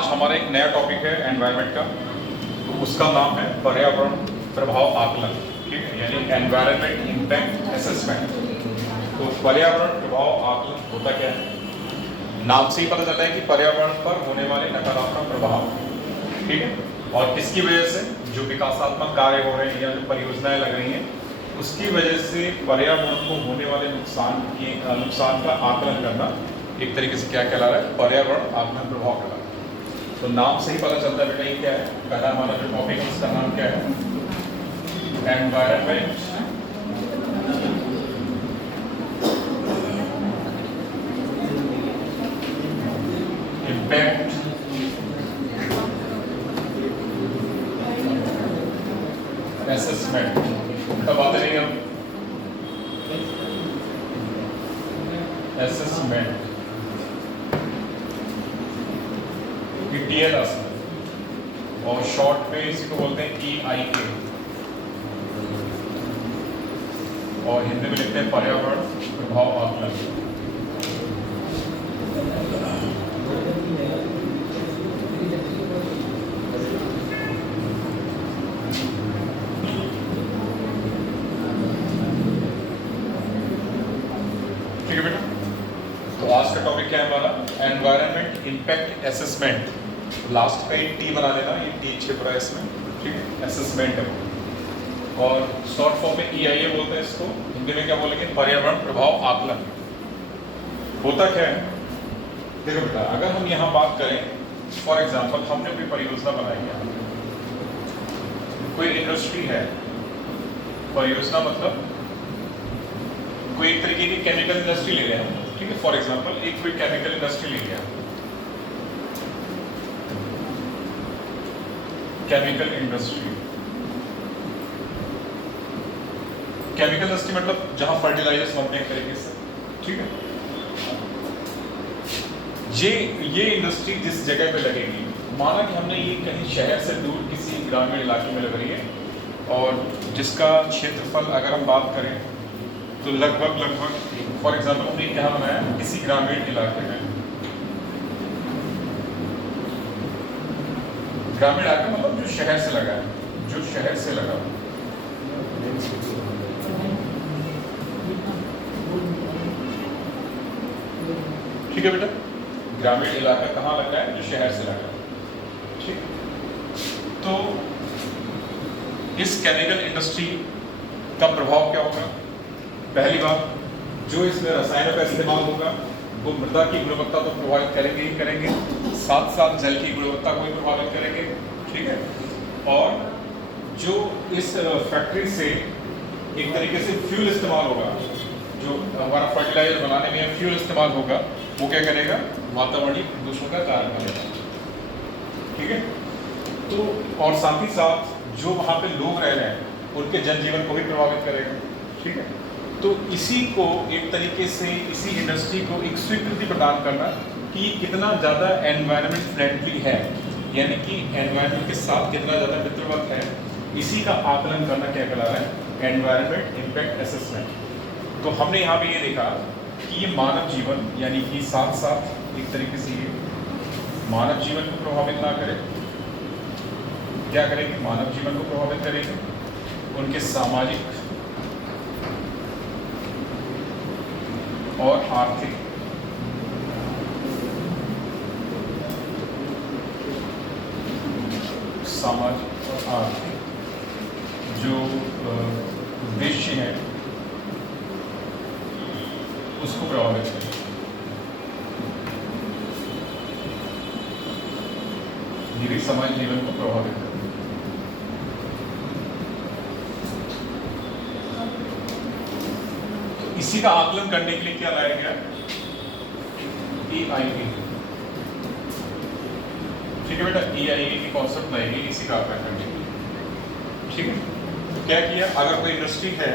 आज हमारा एक नया टॉपिक है एनवायरनमेंट का, उसका नाम है पर्यावरण प्रभाव आकलन, ठीक है, यानी एनवायरनमेंट इम्पैक्ट असेसमेंट। तो पर्यावरण प्रभाव आकलन होता क्या है? नाम से ही पता चलता है कि पर्यावरण पर होने वाले नकारात्मक प्रभाव, ठीक है, और किसकी वजह से जो विकासात्मक कार्य हो रहे हैं या जो परियोजनाएं लग रही हैं उसकी वजह से पर्यावरण को होने वाले नुकसान का आकलन करना एक तरीके से क्या कहला रहा है? पर्यावरण आकलन प्रभाव कहला रहा है। तो नाम से ही पता चलता है बेटा ये क्या है। पहला हमारा जो टॉपिक है उसका नाम क्या है? Environment impact assessment. तब आते नहीं हम असेसमेंट ETL और शॉर्ट में इसी को बोलते हैं EIK और हिंदी में लिखते हैं पर्यावरण प्रभाव आकलन। ठीक है बेटा, तो आज का टॉपिक क्या है हमारा? Environment impact assessment. लास्ट का एक टी बना लेना, ये टी छिप रहा है इसमें, ठीक है, असेसमेंट है वो। और शॉर्ट फॉर्म में EIA बोलते हैं इसको, हिंदी में क्या बोलेंगे? पर्यावरण प्रभाव आकलन। होता क्या है देखो बेटा, अगर हम यहाँ बात करें, फॉर एग्जाम्पल हमने कोई परियोजना बनाई है, कोई इंडस्ट्री है, परियोजना मतलब कोई एक तरीके की केमिकल इंडस्ट्री ले रहे हैं, ठीक है, फॉर एग्जाम्पल एक कोई केमिकल इंडस्ट्री ले लिया, केमिकल इंडस्ट्री। केमिकल इंडस्ट्री मतलब जहां फर्टिलाइजर्स बनते हैं एक तरीके से, ठीक है। ये इंडस्ट्री जिस जगह पे लगेगी, माना कि हमने ये कहीं शहर से दूर किसी ग्रामीण इलाके में लग रही है और जिसका क्षेत्रफल अगर हम बात करें तो लगभग फॉर एग्जाम्पल हमने क्या बनाया? किसी ग्रामीण इलाके में। ग्रामीण इलाका मतलब जो शहर से लगा है, जो शहर से लगा। ठीक है बेटा, ग्रामीण इलाका कहाँ लग रहा है? जो शहर से लगा है, ठीक। तो इस केमिकल इंडस्ट्री का प्रभाव क्या होगा? पहली बात, जो इसमें रसायनों का इस्तेमाल होगा वो मृदा की गुणवत्ता तो प्रभावित करेंगे ही करेंगे, साथ साथ जल की गुणवत्ता को भी प्रभावित करेंगे, ठीक है। और जो इस फैक्ट्री से एक तरीके से फ्यूल इस्तेमाल होगा, जो हमारा फर्टिलाइजर बनाने में फ्यूल इस्तेमाल होगा, वो क्या करेगा? वातावरणीय प्रदूषण का कारण बनेगा, ठीक है। तो और साथ ही साथ जो वहाँ पे लोग रह रहे हैं उनके जनजीवन को भी प्रभावित करेगा, ठीक है। तो इसी को एक तरीके से, इसी इंडस्ट्री को एक स्वीकृति प्रदान करना कि कितना ज़्यादा एनवायरनमेंट फ्रेंडली है, यानी कि एनवायरनमेंट के साथ कितना ज़्यादा मित्रवत है, इसी का आकलन करना क्या कहला रहा है? Environment impact assessment. तो हमने यहाँ पे ये देखा कि ये मानव जीवन, यानी कि साथ साथ एक तरीके से ये मानव जीवन को प्रभावित ना करे, क्या करेगी? मानव जीवन को प्रभावित करेगी, उनके सामाजिक और आर्थिक सामाजिक और आर्थिक जो उद्देश्य है उसको प्रभावित करें। ये भी समाज जीवन को प्रभावित करें। इसी का आकलन करने के लिए क्या लाया गया? EIA, ठीक है बेटा, EIA की कॉन्सेप्ट लाएगी इसी का आकलन करने के लिए, ठीक है। तो क्या किया? अगर कोई इंडस्ट्री है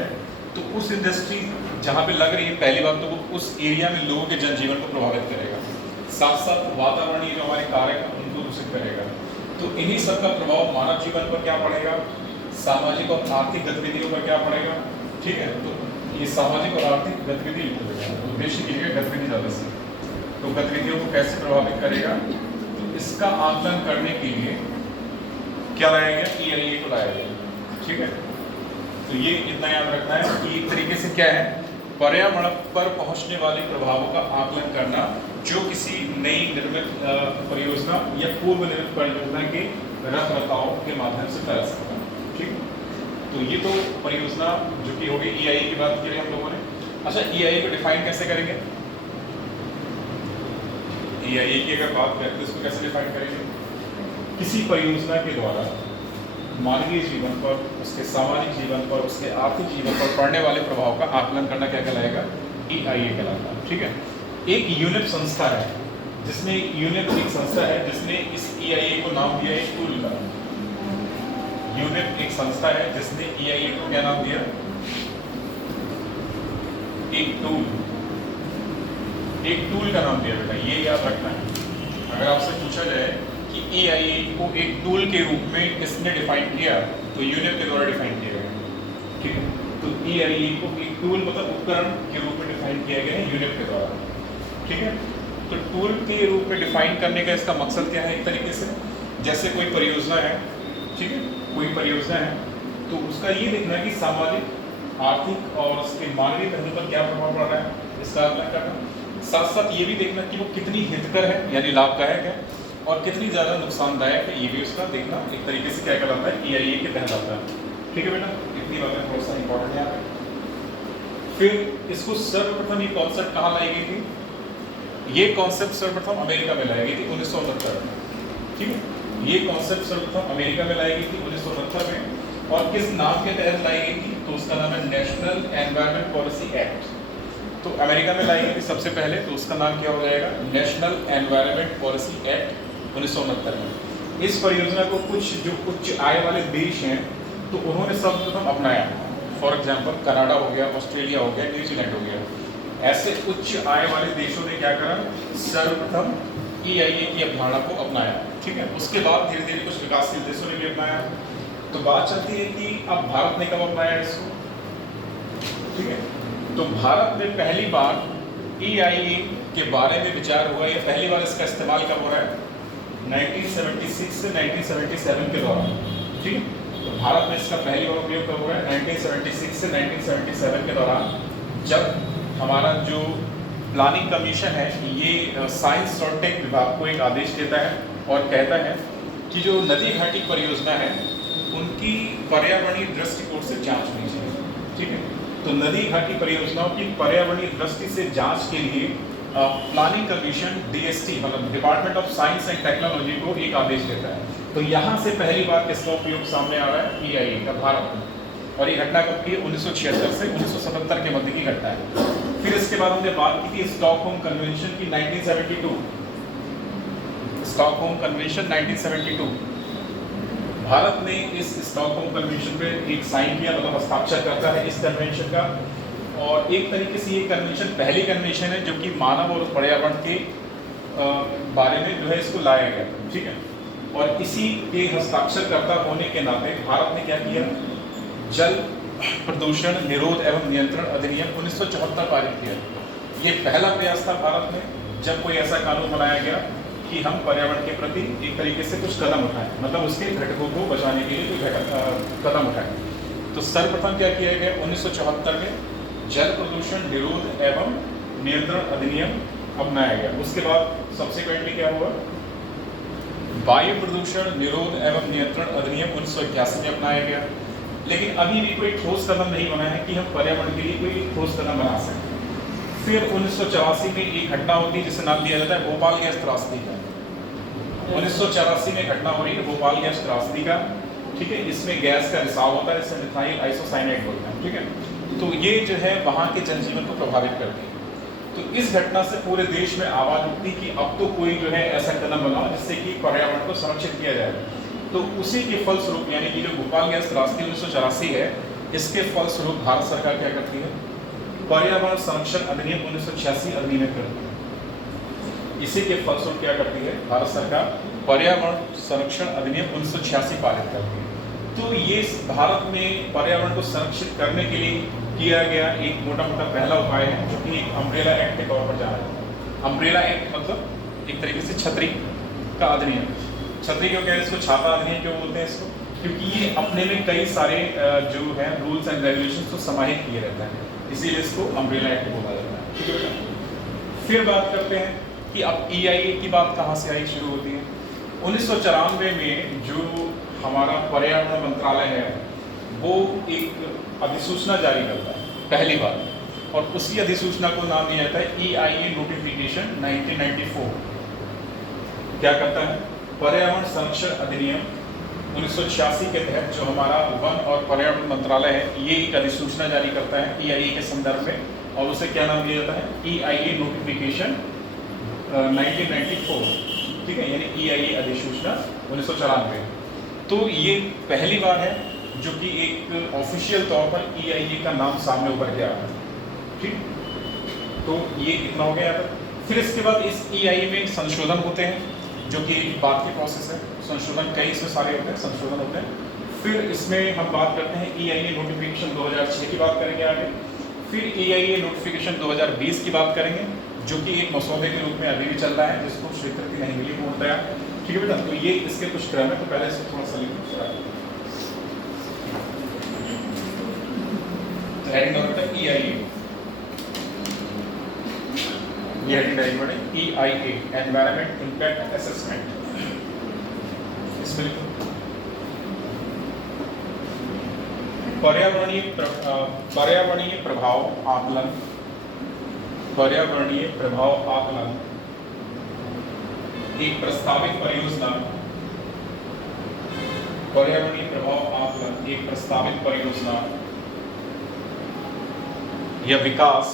तो उस इंडस्ट्री जहाँ पे लग रही है, पहली बात तो वो उस एरिया में लोगों के जनजीवन को प्रभावित करेगा, साथ साथ वातावरणीय जो हमारे कार्य उनको दूषित करेगा। तो इन्हीं सब का प्रभाव मानव जीवन पर क्या पड़ेगा? सामाजिक और आर्थिक गतिविधियों पर क्या पड़ेगा, ठीक है। तो ये सामाजिक और आर्थिक गतिविधि उद्देश्य की जगह गतिविधि ज़्यादा से, तो गतिविधियों को कैसे प्रभावित करेगा? तो इस इसका आकलन करने के लिए क्या लाया गया, EIA को लाया गया। ठीक है, तो ये इतना याद रखना है कि एक तरीके से क्या है, पर्यावरण पर पहुंचने वाले प्रभावों का आकलन करना जो किसी नई निर्मित परियोजना या पूर्व निर्मित परियोजना के रखरखाव के माध्यम से कर सकता है। ठीक, तो ये तो परियोजना जो कि हो गई EIA की बात की हम लोगों ने। अच्छा, EIA को डिफाइन कैसे करेंगे, EIA की अगर बात करें तो इसको कैसे डिफाइन करेंगे, किसी परियोजना के द्वारा मानवीय जीवन पर, उसके सामाजिक जीवन पर, उसके आर्थिक जीवन पर पड़ने वाले प्रभाव का आकलन करना क्या कहलाएगा, EIA कहलाता है। ठीक है, एक यूनिट संस्था है जिसने, यूनिट एक संस्था है जिसने इस EIA को नाम दिया एक टूल का। यूनिट एक संस्था है जिसने EIA को क्या नाम दिया, एक टूल, एक टूल का नाम दिया बेटा, ये याद रखना है। अगर आपसे पूछा जाए कि EIA को एक टूल के रूप में किसने डिफाइन किया, तो यूनिट के द्वारा डिफाइन किया गया। ठीक है, तो EIA को एक टूल मतलब उपकरण के रूप में डिफाइन किया गया है यूनिट के द्वारा। ठीक है, तो टूल के रूप में डिफाइन करने का इसका मकसद क्या है, एक तरीके से जैसे कोई परियोजना है, ठीक है, कोई परियोजना है तो उसका ये देखना कि सामाजिक, आर्थिक और उसके मानवीय पहलू पर क्या प्रभाव पड़ रहा है, इसका आकलन करना। साथ साथ ये भी देखना कि वो कितनी हितकर है यानी लाभदायक है और कितनी ज़्यादा नुकसानदायक है, ये भी उसका देखना एक तरीके से क्या कहलाता है, EIA के तहत आता है। ठीक है बेटा, इतनी बातें थोड़ा सा इंपॉर्टेंट है यहाँ पे। फिर इसको सर्वप्रथम ये कॉन्सेप्ट कहाँ लाई गई थी, ये कॉन्सेप्ट सर्वप्रथम अमेरिका में लाई गई थी 1969 में। ठीक है, ये कॉन्सेप्ट सर्वप्रथम अमेरिका में लाई गई थी 1969 में, और किस नाम के तहत लाई गई थी, तो उसका नाम है नेशनल एनवायरमेंट पॉलिसी एक्ट। तो अमेरिका में लाई गई थी सबसे पहले, तो उसका नाम क्या हो जाएगा, नेशनल एनवायरमेंट पॉलिसी एक्ट 1969 में। इस परियोजना को कुछ जो उच्च आय वाले देश हैं तो उन्होंने सर्वप्रथम अपनाया। फॉर एग्जांपल कनाडा हो गया, ऑस्ट्रेलिया हो गया, न्यूजीलैंड हो गया, ऐसे उच्च आय वाले देशों ने क्या करा, सर्वप्रथम EIA की अवधारणा को अपनाया। ठीक है, उसके बाद धीरे धीरे कुछ विकासशील देशों ने भी अपनाया। तो बात चलती है कि अब भारत ने कब अपनाया इसको। ठीक है, तो भारत में पहली बार EIA के बारे में विचार हुआ, या पहली बार इसका इस्तेमाल कब हो रहा है, 1976 से 1977 के दौरान। ठीक है, तो भारत में इसका पहली बार उपयोग कब हो रहा है, 1976 से 1977 के दौरान, जब हमारा जो प्लानिंग कमीशन है ये साइंस और टेक विभाग को एक आदेश देता है और कहता है कि जो नदी घाटी परियोजना है उनकी पर्यावरणीय दृष्टिकोण से जांच होनी चाहिए। ठीक है, तो नदी घाटी परियोजनाओं की पर्यावरणीय दृष्टि से जांच के लिए प्लानिंग कमीशन DST मतलब department of science and technology को एक आदेश देता है। तो यहाँ से पहली बार किसका उपयोग सामने आ रहा है, EIA का, भारत में। और ये घटना कब की है, 1976 से 1977 के मध्य की घटना है। फिर इसके बाद हमने बात की थी स्टॉकहोम कन्वेंशन की 1972, स्टॉकहोम कन्वेंशन 1972। भारत ने इस स्टॉकहोम कन्वेंशन पे एक साइन किया, मतलब हस्ताक्षर करता है इस कन्वेंशन का। और एक तरीके से ये कन्वेंशन पहली कन्वेंशन है जो कि मानव और पर्यावरण के बारे में जो है इसको लाया गया। ठीक है, और इसी के हस्ताक्षरकर्ता होने के नाते भारत ने क्या किया, जल प्रदूषण निरोध एवं नियंत्रण अधिनियम 1974 पारित किया। ये पहला प्रयास था भारत में जब कोई ऐसा कानून बनाया गया कि हम पर्यावरण के प्रति एक तरीके से कुछ कदम उठाएं, मतलब उसके घटकों को बचाने के लिए कोई कदम उठाएं। तो सर्वप्रथम क्या किया गया, 1974 में जल प्रदूषण निरोध एवं नियंत्रण अधिनियम अपनाया गया। उसके बाद सब्सिक्वेंटली क्या हुआ, वायु प्रदूषण निरोध एवं नियंत्रण अधिनियम 1981 में अपनाया गया। लेकिन अभी भी कोई ठोस कदम नहीं बना है कि हम पर्यावरण के लिए कोई ठोस कदम बना सकें। फिर 1984 में एक घटना होती है जिसे नाम दिया जाता है भोपाल गैस त्रासदी का। 1984 में घटना हो रही है भोपाल गैस त्रासदी का। ठीक है, इसमें गैस का रिसाव होता है, इससे मिथाइल आइसोसाइनेट बोलते हैं। ठीक है, तो ये जो है वहाँ के जनजीवन को प्रभावित करती है। तो इस घटना से पूरे देश में आवाज उठती कि अब तो कोई जो है ऐसा कदम बनाओ जिससे कि पर्यावरण को संरक्षित किया जाए। तो उसी के फलस्वरूप यानी कि जो भोपाल गैस त्रासदी 1984 है, इसके फलस्वरूप भारत सरकार क्या करती है, पर्यावरण संरक्षण अधिनियम 1986 अधिनियमित करती है। इसी के फलस्वरूप क्या करती है भारत सरकार, पर्यावरण संरक्षण अधिनियम 1986 पारित करती है। तो ये भारत में पर्यावरण को संरक्षित करने के लिए किया गया एक मोटा मोटा पहला उपाय है, जो कि एक अम्ब्रेला एक्ट के तौर पर जाना जाता है। अम्ब्रेला एक्ट मतलब एक तरीके से छतरी, का अधिनियम। छतरी क्यों कहते हैं इसको, छाता अधिनियम क्यों बोलते हैं इसको, क्योंकि ये अपने में कई सारे जो है रूल्स एंड रेगुलेशंस को समाहित किए रहता है, इसीलिए इसको अम्ब्रेला एक्ट बोला जाता है। ठीक है बेटा। फिर बात करते हैं कि अब EIA की बात कहाँ से आई, शुरू होती है 1994 में। जो हमारा पर्यावरण मंत्रालय है वो एक अधिसूचना जारी करता है पहली बार, और उसी अधिसूचना को नाम दिया जाता है EIA नोटिफिकेशन 1994। क्या करता है, पर्यावरण संरक्षण अधिनियम 1986 के तहत जो हमारा वन और पर्यावरण मंत्रालय है ये एक अधिसूचना जारी करता है EIA के संदर्भ में, और उसे क्या नाम दिया जाता है EIA नोटिफिकेशन 1994। ठीक है, यानी EIA अधिसूचना 1994। तो ये पहली बार है जो कि एक ऑफिशियल तौर पर EIA का नाम सामने उभर के आता है। ठीक, तो ये इतना हो गया था। फिर इसके बाद इस EIA में संशोधन होते हैं जो कि एक बात की प्रोसेस है, संशोधन कई इसमें सारे होते हैं, संशोधन होते हैं। फिर इसमें हम बात करते हैं EIA नोटिफिकेशन 2006 की बात करेंगे आगे। फिर EIA नोटिफिकेशन 2020 की बात करेंगे जो कि एक मसौदे के रूप में अभी भी चल रहा है, जिसको स्वीकृति नहीं मिली पूर्णतया। ठीक है बेटा, तो ये इसके कुछ क्रम है, तो पहले इसको थोड़ा सा लिखो। तो हेडिंग और बेटा EIA, ये हेडिंग डायरेक्ट बने EIA एनवायरनमेंट इंपैक्ट असेसमेंट, इसमें लिखो पर्यावरणीय प्रभाव आकलन। पर्यावरणीय प्रभाव आकलन एक प्रस्तावित परियोजना, पर्यावरणीय प्रभाव आकलन एक प्रस्तावित परियोजना या विकास,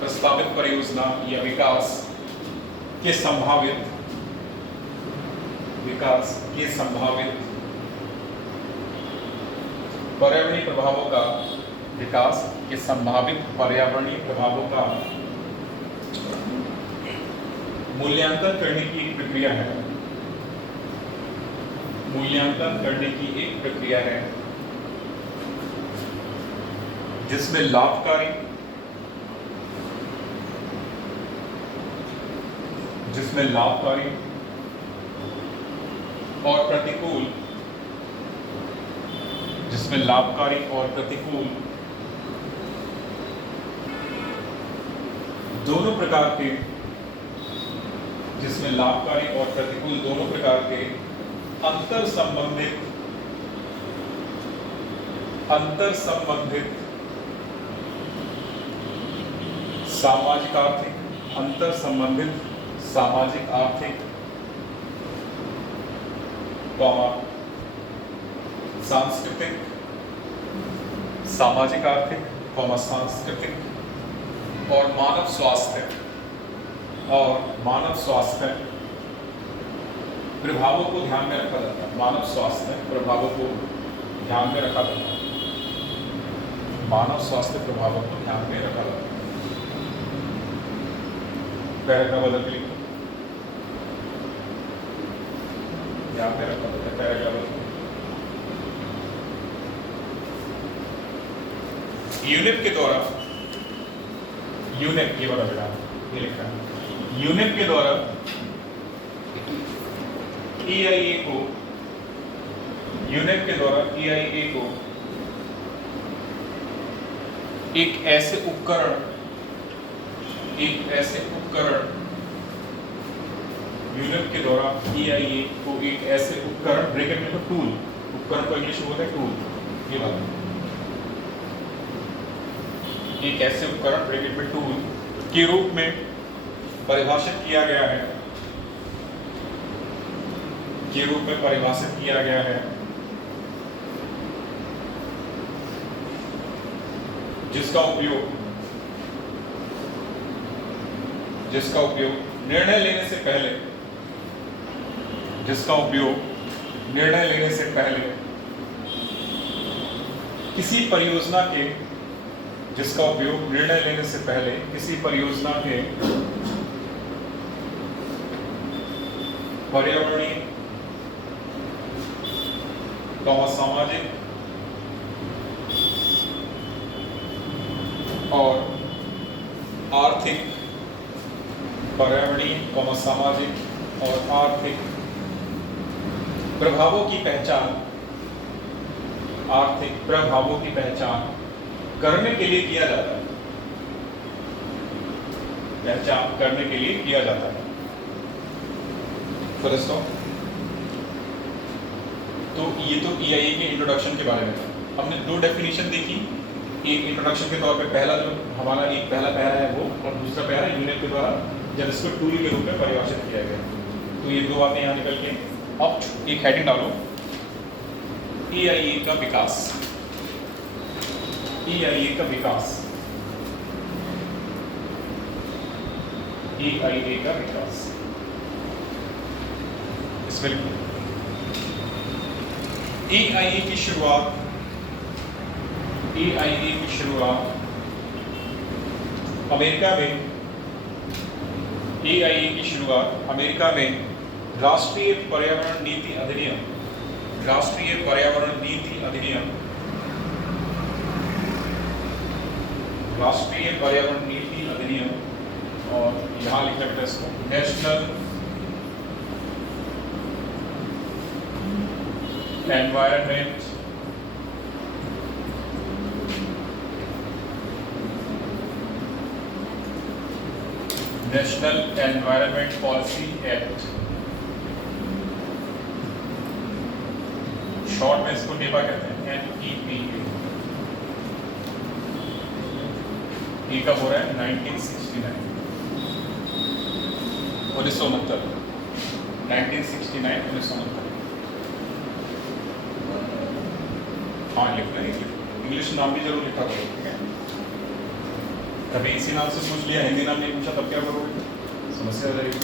प्रस्तावित परियोजना या विकास के संभावित पर्यावरणीय प्रभावों का, विकास के संभावित पर्यावरणीय प्रभावों का मूल्यांकन करने की एक प्रक्रिया है। मूल्यांकन करने की एक प्रक्रिया है जिसमें लाभकारी और प्रतिकूल, जिसमें लाभकारी और प्रतिकूल दोनों प्रकार के, जिसमें लाभकारी और प्रतिकूल दोनों प्रकार के अंतर संबंधित सामाजिक आर्थिक सांस्कृतिक और मानव स्वास्थ्य प्रभावों को ध्यान में रखा जाता है। मानव स्वास्थ्य प्रभावों को ध्यान में रखा जाता है। मानव स्वास्थ्य प्रभावों को ध्यान में रखा जाता है। पैराग्राफ बदल के लिखो, ध्यान में रखा जाता है। पैराग्राफ यूनिप के द्वारा, यूनिप ये वाला बेटा ये लिखा है, यूनिप के द्वारा EIA को एक ऐसे उपकरण यूनिप के द्वारा EIA को एक ऐसे उपकरण, ब्रैकेट में तो टूल, उपकरण को इंग्लिश में बोलते हैं टूल, ये बात, एक ऐसे उपकरण ब्रैकेट में टूल के रूप में परिभाषित किया गया है, जिसका उपयोग निर्णय लेने से पहले किसी परियोजना के पर्यावरणीय, सामाजिक और आर्थिक, पर्यावरणीय, सामाजिक और आर्थिक प्रभावों की पहचान, आर्थिक प्रभावों की पहचान करने के लिए किया जाता है, पहचान करने के लिए किया जाता है। Full stop. तो ये तो EIA के इंट्रोडक्शन के बारे में था। हमने दो डेफिनेशन देखी, एक इंट्रोडक्शन के तौर पे पहला जो हमारा एक पहला पैरा है वो, और दूसरा पैरा यूनिट के द्वारा जब इसको टूल के रूप में परिभाषित किया गया। तो ये दो बातें यहाँ निकल के अब एक हेडिंग डालो, EIA का विकास, EIA का विकास, EIA का विकास। इसमें लिखो EIA की शुरुआत, EIA की शुरुआत अमेरिका में, EIA की शुरुआत अमेरिका में राष्ट्रीय पर्यावरण नीति अधिनियम, राष्ट्रीय पर्यावरण नीति अधिनियम, राष्ट्रीय पर्यावरण नीति अधिनियम, और यहां लिखना बेटा इसको national environment national environment policy act, short में इसको नेपा कहते हैं, NEPA। ये कब हो रहा है? 1969, 1969, 1969। हाँ लिखना है, इंग्लिश नाम भी जरूर लिखा करो, ठीक है? कभी इसी नाम से पूछ लिया, हिंदी नाम नहीं पूछा, तब क्या करोगे? समस्या हो जाएगी।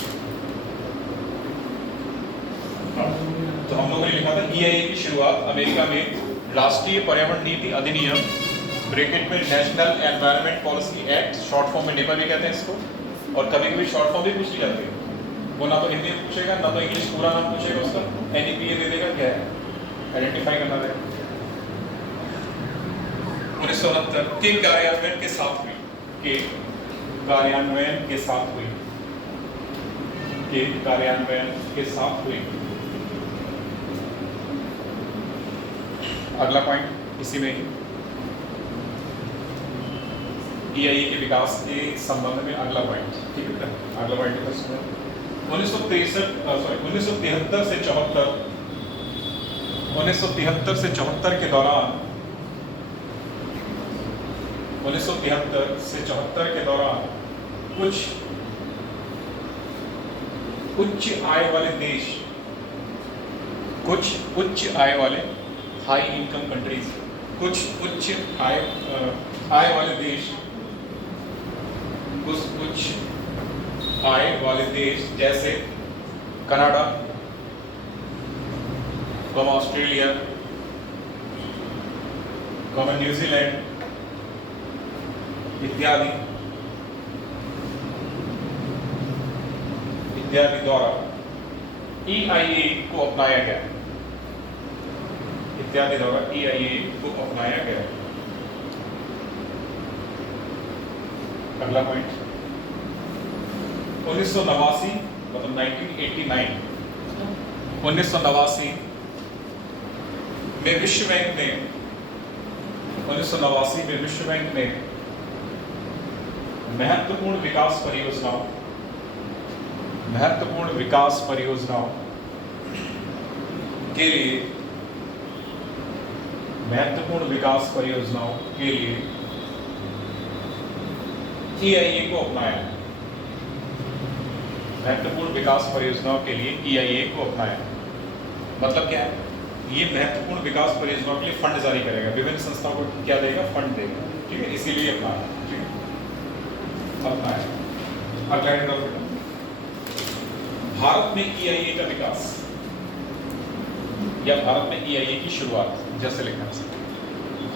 तो हम लोगों ने लिखा था EIA की शुरुआत अमेरिका में राष्ट्रीय पर्यावरण नीति अधिनियम, ब्रैकेट में national environment policy act, short form में नेपा भी कहते हैं इसको, और कभी कभी शॉर्ट फॉर्म भी पूछ ली जाती है। वो ना तो हिंदी में पूछेगा, ना तो इंग्लिश पूरा नाम पूछेगा उसका, NEPA दे देगा, क्या है आइडेंटिफाई करना रहेगा। 1969 के कार्यान्वयन के साथ हुई, के कार्यान्वयन के साथ हुई, के कार्यान्वयन के साथ हुई। अगला पॉइंट इसी में ही EIA के विकास के संबंध में अगला पॉइंट, ठीक है? अगला पॉइंट 1973 से 74, 1973 से 74 के दौरान, 1973 से 74 के दौरान कुछ उच्च आय वाले देश, कुछ उच्च आय वाले हाई इनकम कंट्रीज, कुछ उच्च आय वाले देश, कुछ उच्च आय वाले देश जैसे कनाडा, ऑस्ट्रेलिया, न्यूजीलैंड इत्यादि द्वारा EIA को अपनाया गया, इत्यादि द्वारा EIA को अपनाया गया। अगला पॉइंट 1989 मतलब 1989, 1989 में विश्व बैंक ने, 1989 में विश्व बैंक ने महत्वपूर्ण विकास परियोजनाओं, महत्वपूर्ण विकास परियोजनाओं के लिए, महत्वपूर्ण विकास परियोजनाओं के लिए EIA को अपनाया, महत्वपूर्ण विकास परियोजनाओं के लिए EIA को अपनाया। मतलब क्या है? ये महत्वपूर्ण विकास परियोजनाओं के लिए फंड जारी करेगा, विभिन्न संस्थाओं को क्या देगा? फंड देगा, ठीक है? इसीलिए अपनाया, ठीक है? अपनाया। अगला हेडिंग, भारत में EIA का विकास या भारत में EIA की शुरुआत, जैसे लिखना है,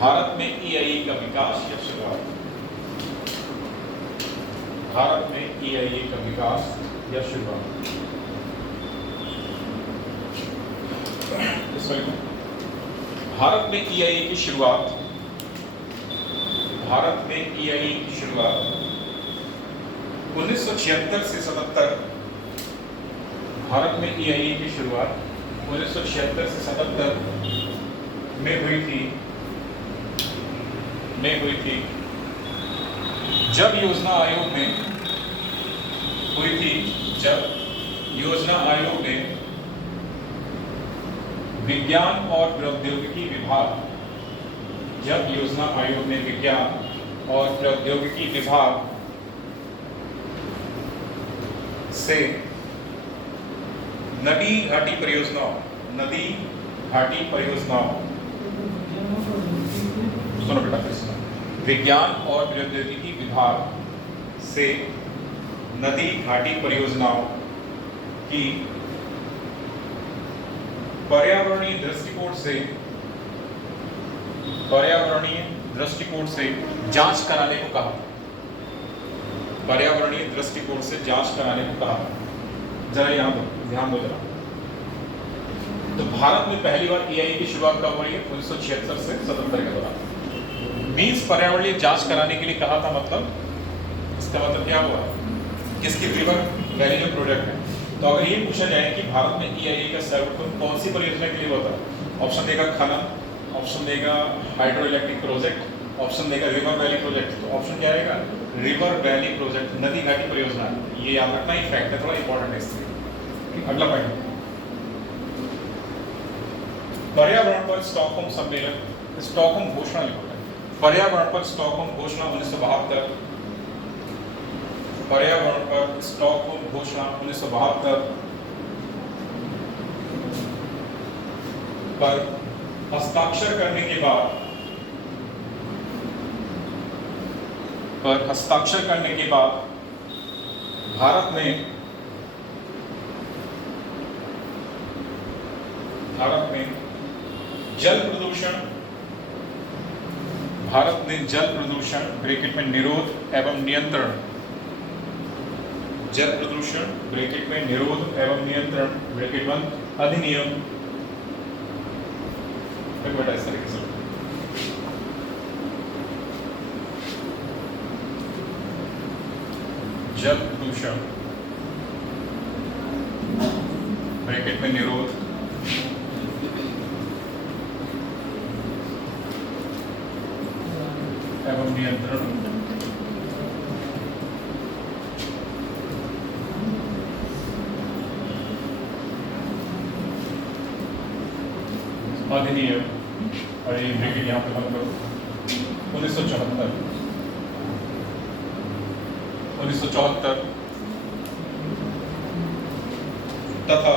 भारत में EIA का विकास या शुरुआत, भारत में EIA का विकास या शुरुआत। भारत में EIA की शुरुआत, भारत में EIA की शुरुआत 1976 से 77, भारत में EIA की शुरुआत 1976 से 77 में हुई थी जब योजना आयोग ने विज्ञान और प्रौद्योगिकी विभाग से नदी घाटी परियोजनाओं सुनो बेटा फिर सुनो। विज्ञान और प्रौद्योगिकी विभाग से नदी घाटी परियोजनाओं की पर्यावरणीय दृष्टिकोण से जांच कराने को कहा। जरा यहाँ ध्यान दो जरा। तो भारत में पहली बार EIA की शुरुआत कब हुई है? 1976 से 77 के दौरान। मीन्स पर्यावरणीय जांच कराने के लिए कहा था, मतलब इसका मतलब क्या हुआ? किसकी रिवर वैली जो प्रोजेक्ट है। तो अगर ये पूछा जाए कि भारत में EIA का सर्वप्रथम कौन सी परियोजना के लिए हुआ था, ऑप्शन देगा खनन, ऑप्शन देगा हाइड्रो इलेक्ट्रिक प्रोजेक्ट, ऑप्शन देगा रिवर वैली प्रोजेक्ट। तो ऑप्शन क्या रहेगा? रिवर वैली प्रोजेक्ट, नदी घाटी परियोजना। ये याद रखना, ही फैक्ट है, थोड़ा इंपॉर्टेंट है इसलिए। अगला पॉइंट, पर्यावरण पर स्टॉकहोम सम्मेलन, स्टॉकहोम घोषणा लिखो। पर्यावरण पर स्टॉकहोम घोषणा 1972, पर्यावरण पर स्टॉकहोम घोषणा 1972 पर हस्ताक्षर करने के बाद भारत ने जल प्रदूषण ब्रैकेट में निरोध एवं नियंत्रण ब्रैकेट बंद अधिनियम बेटा इस तरीके से जल प्रदूषण ब्रैकेट में निरोध एवं नियंत्रण अधिनियम, और ये ब्रैकेट यहाँ पे बंद करो, 1974 तथा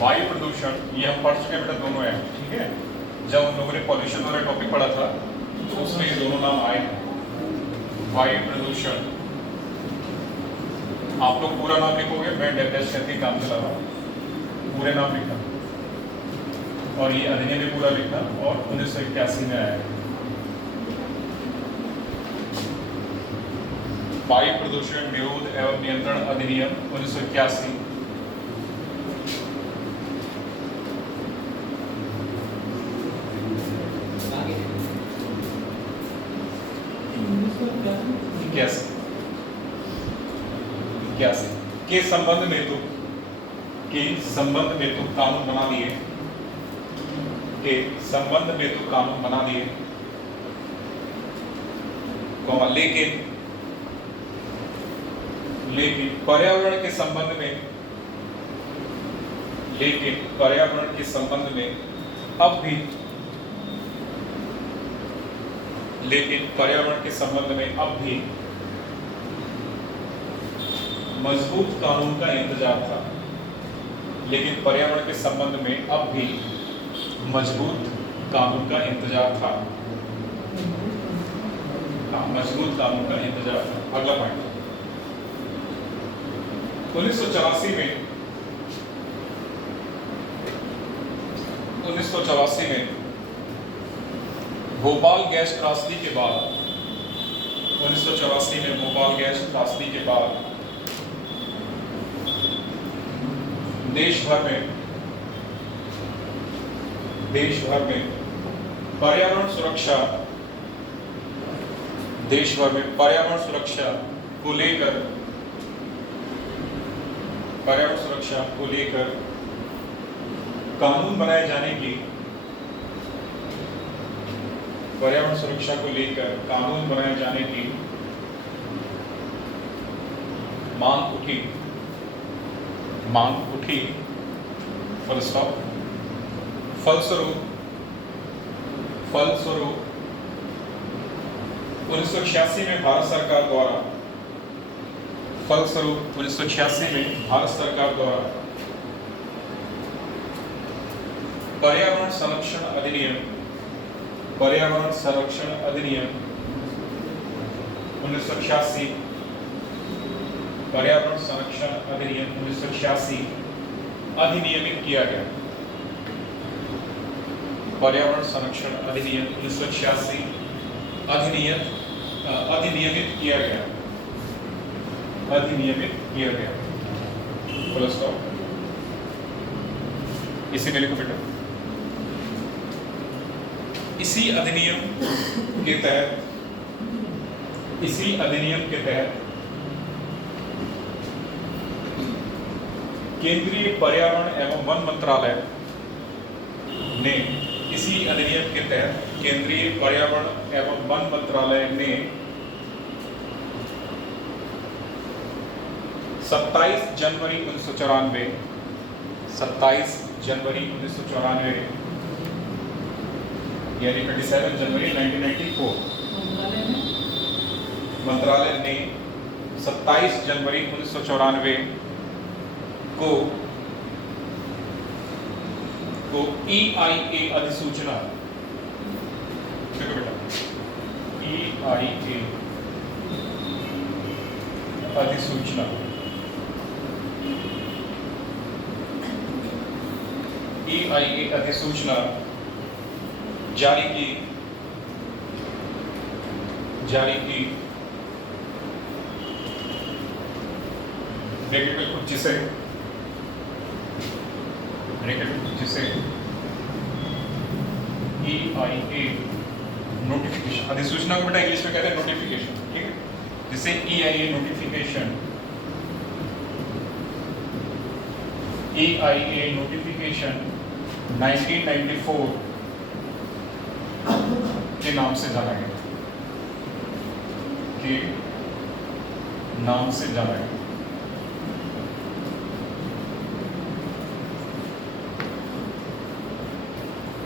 वायु प्रदूषण, ये हम पढ़ चुके बेटा, दोनों है, ठीक है। जब हम लोगों ने पॉल्यूशन वाला टॉपिक पढ़ा था तो उसमें ये दोनों नाम आए। वायु प्रदूषण, आप लोग पूरा नाम लिखोगे, मैं डेफिनेशन करके काम चला रहा हूँ, पूरे नाम लिखना, और ये अधिनियम भी पूरा लिखना, और 1981 में आया। वायु प्रदूषण निरोध एवं नियंत्रण अधिनियम 1981। के संबंध में तो कानून बना दिए, लेकिन पर्यावरण के संबंध में अब भी मजबूत कानून का इंतजार था। अगला पॉइंट, 1984 में भोपाल गैस त्रासदी के बाद देश भर में पर्यावरण सुरक्षा को लेकर पर्यावरण सुरक्षा को लेकर कानून बनाए जाने की, पर्यावरण सुरक्षा को लेकर कानून बनाए जाने की मांग उठी, फुल स्टॉप। फलस्वरूप 1986 में भारत सरकार द्वारा पर्यावरण संरक्षण अधिनियम 1986 पर्यावरण संरक्षण अधिनियम 1986 अधिनियमित किया गया। पर्यावरण संरक्षण अधिनियम 1986 अधिनियमित किया गया। Full stop. इसी में लिखो बेटा। इसी अधिनियम के तहत केंद्रीय पर्यावरण एवं वन मंत्रालय ने 27 जनवरी 1994 यानी 27 जनवरी 1994 मंत्रालय ने 27 जनवरी 1994 को EIA अधिसूचना, देखो बेटा, EIA अधिसूचना जारी की जिसे EIA नोटिफिकेशन, अधिसूचना को बेटा इंग्लिश में कहते हैं नोटिफिकेशन, ठीक है। जिसे EIA नोटिफिकेशन 1994 के नाम से जाना गया,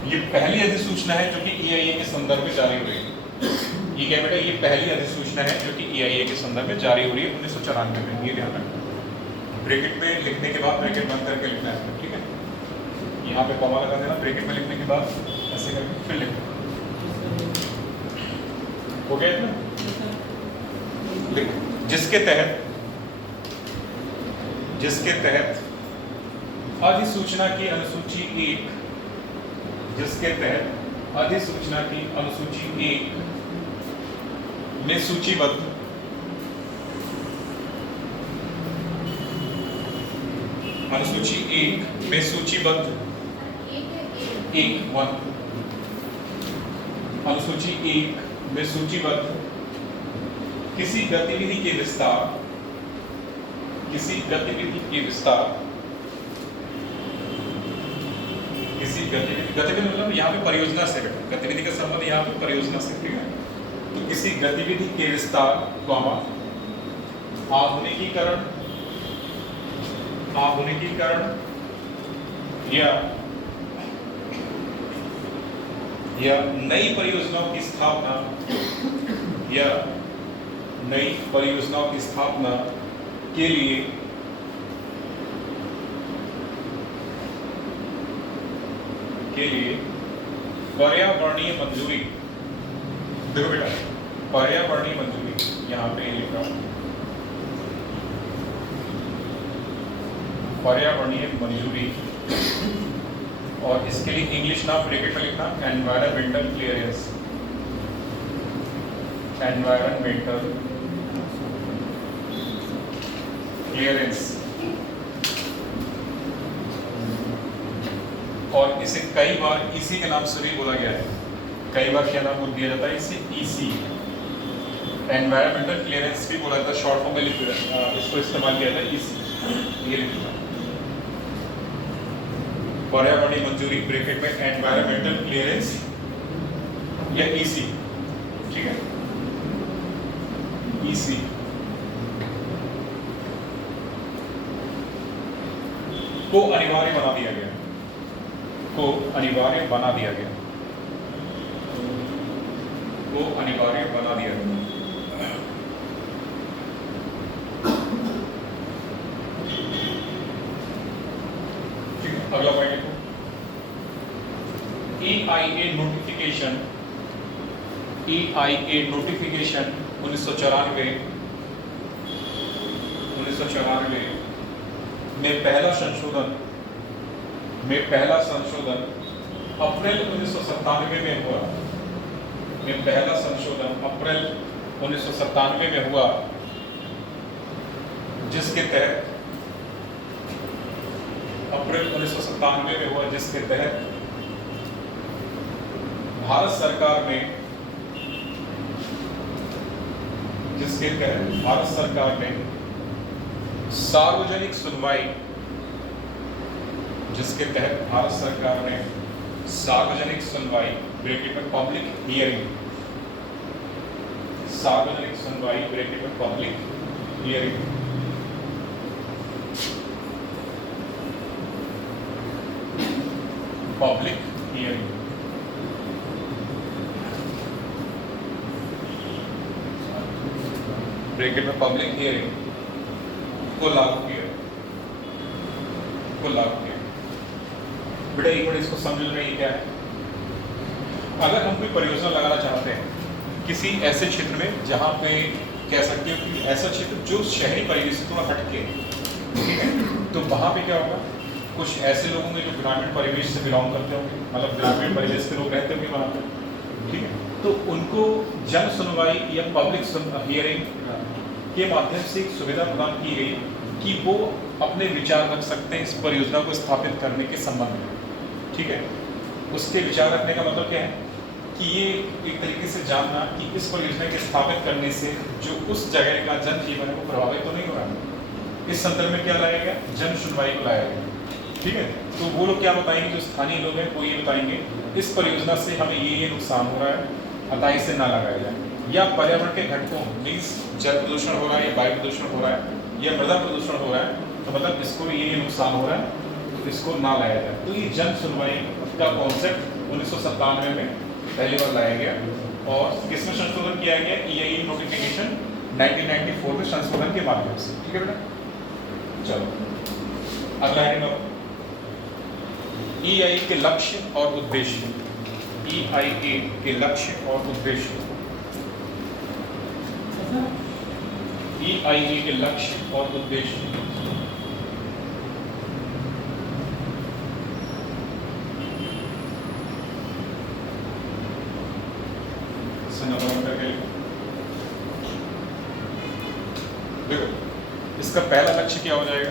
ये पहली अधिसूचना है जो कि EIA के संदर्भ में जारी हो रही है। ये क्या बेटा, ये पहली अधिसूचना है जो कि EIA के संदर्भ में जारी हो रही है 1994 में। ये ध्यान रखना। ब्रैकेट में लिखने के बाद ब्रैकेट बंद करके लिखना है, ठीक है। यहाँ पे कॉमा लगा देना, ब्रैकेट में लिखने के बाद ऐसे करके फिर लिखना। हो गया इतना? जिसके तहत अधिसूचना की अनुसूची 1 में सूचीबद्ध अनुसूची 1 में सूचीबद्ध किसी गतिविधि के विस्तार मतलब यहाँ पे परियोजना से, गतिविधि का संबंध यहाँ पे परियोजना से, ठीक है। तो किसी गतिविधि के विस्तार, आधुनिकीकरण या नई परियोजनाओं की स्थापना के लिए पर्यावरणीय मंजूरी, देखो बेटा, पर्यावरणीय मंजूरी यहाँ पे लिखा, पर्यावरणीय मंजूरी, और इसके लिए इंग्लिश नाम ब्रैकेट में लिखना एनवायरमेंटल क्लियरेंस, और इसे कई बार इसी के नाम से भी बोला गया है। कई बार क्या नाम दिया जाता है इसे? EC, एनवायरमेंटल क्लियरेंस भी बोला जाता है, शॉर्ट फॉर्म में इसको इस्तेमाल किया जाता है EC। ये लिखना पर्यावरणीय मंजूरी ब्रैकेट में एनवायरमेंटल क्लियरेंस या ईसी, ठीक है, ईसी को अनिवार्य बना दिया गया, को अनिवार्य बना दिया गया, को अनिवार्य बना दिया गया। अगला पॉइंट लिखो, EIA नोटिफिकेशन, EIA नोटिफिकेशन 1994 में पहला संशोधन अप्रैल 1997 में हुआ, में पहला संशोधन अप्रैल 1997 में हुआ, जिसके तहत अप्रैल 1997 में हुआ, जिसके तहत भारत सरकार ने, सार्वजनिक सुनवाई, जिसके तहत भारत सरकार ने सार्वजनिक सुनवाई ब्रैकेट में पब्लिक हियरिंग, सार्वजनिक सुनवाई ब्रैकेट में public hearing, public hearing bracket में पब्लिक हियरिंग को लागू किया, बेटा एक मिनट इसको समझ में, ये क्या है। अगर हम कोई परियोजना लगाना चाहते हैं किसी ऐसे क्षेत्र में जहां पे कह सकते हो कि ऐसा क्षेत्र जो शहरी परिवेश से थोड़ा हटके, ठीक है, तो वहां पे क्या होगा, कुछ ऐसे लोग होंगे जो ग्रामीण परिवेश से बिलोंग करते होंगे, मतलब ग्रामीण परिवेश के लोग रहते होंगे वहाँ पे, ठीक है, तो उनको जन सुनवाई या पब्लिक हियरिंग के माध्यम से एक सुविधा प्रदान की गई कि वो अपने विचार रख सकते हैं इस परियोजना को स्थापित करने के संबंध में, ठीक है। उसके विचार रखने का मतलब क्या है कि ये एक तरीके से जानना कि इस परियोजना के स्थापित करने से जो उस जगह का जनजीवन है वो प्रभावित तो नहीं हो रहा है। इस संदर्भ में क्या लाया गया, जन सुनवाई को लाया गया, ठीक है। तो वो लोग क्या बताएंगे, जो स्थानीय लोग हैं वो ये बताएंगे इस परियोजना से हमें ये नुकसान हो रहा है, अतः इसे ना लगाया जाए, या पर्यावरण के घटकों मीन्स जल प्रदूषण हो रहा है या वायु प्रदूषण हो रहा है या मृदा प्रदूषण हो रहा है, तो मतलब इसको ये नुकसान हो रहा है तो इसको ना लाया जाए। तो ये जन सुनवाई का कॉन्सेप्ट 1997 में पहली बार लाया गया, और किसमें संशोधन किया गया, EIA नोटिफिकेशन 1994 में संशोधन के माध्यम से, ठीक है बेटा। चलो अगला हेडिंग, EIA के लक्ष्य और उद्देश्य, EIA के लक्ष्य और उद्देश्य, EIA के लक्ष्य और उद्देश्य। देखो इसका पहला लक्ष्य क्या हो जाएगा,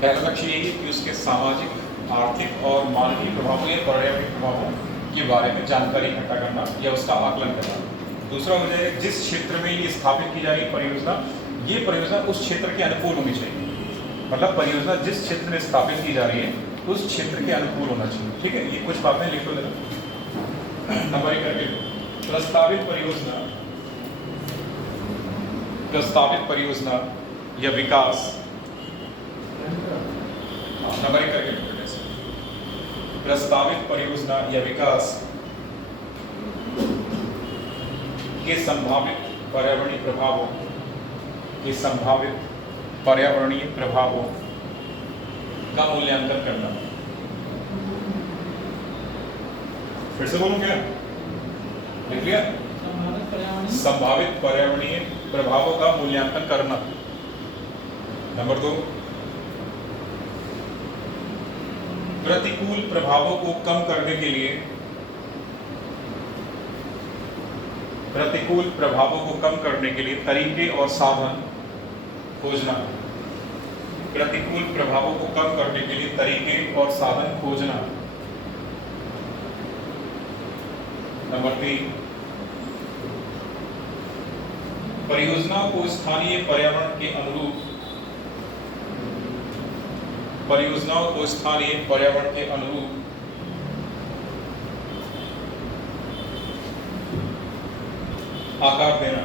पहला लक्ष्य यही है कि उसके सामाजिक, आर्थिक और मानवीय प्रभावों या पर्यावरणीय प्रभावों के बारे में जानकारी इकट्ठा करना या उसका आकलन करना। दूसरा हो जाएगा जिस क्षेत्र में ये स्थापित की जाएगी परियोजना, ये परियोजना उस क्षेत्र के अनुकूल होनी चाहिए, मतलब परियोजना जिस क्षेत्र में स्थापित की जा रही है उस क्षेत्र के अनुकूल होना चाहिए, ठीक है। ये कुछ बातें लिख लो जरा, नंबर एक करके लो। प्रस्तावित परियोजना या विकास, नंबर एक करके लो। प्रस्तावित परियोजना या विकास के संभावित पर्यावरणीय प्रभावों, के संभावित पर्यावरणीय प्रभावों का मूल्यांकन करना। फिर से बोलूं क्या, लिख लिया? संभावित पर्यावरणीय प्रभावों का मूल्यांकन करना। नंबर 2, प्रतिकूल प्रभावों को कम करने के लिए, प्रतिकूल प्रभावों को कम करने के लिए तरीके और साधन खोजना। प्रतिकूल प्रभावों को कम करने के लिए तरीके और साधन खोजना। नंबर 3, परियोजना को स्थानीय पर्यावरण के अनुरूप परियोजनाओं को स्थानीय पर्यावरण के अनुरूप आकार देना।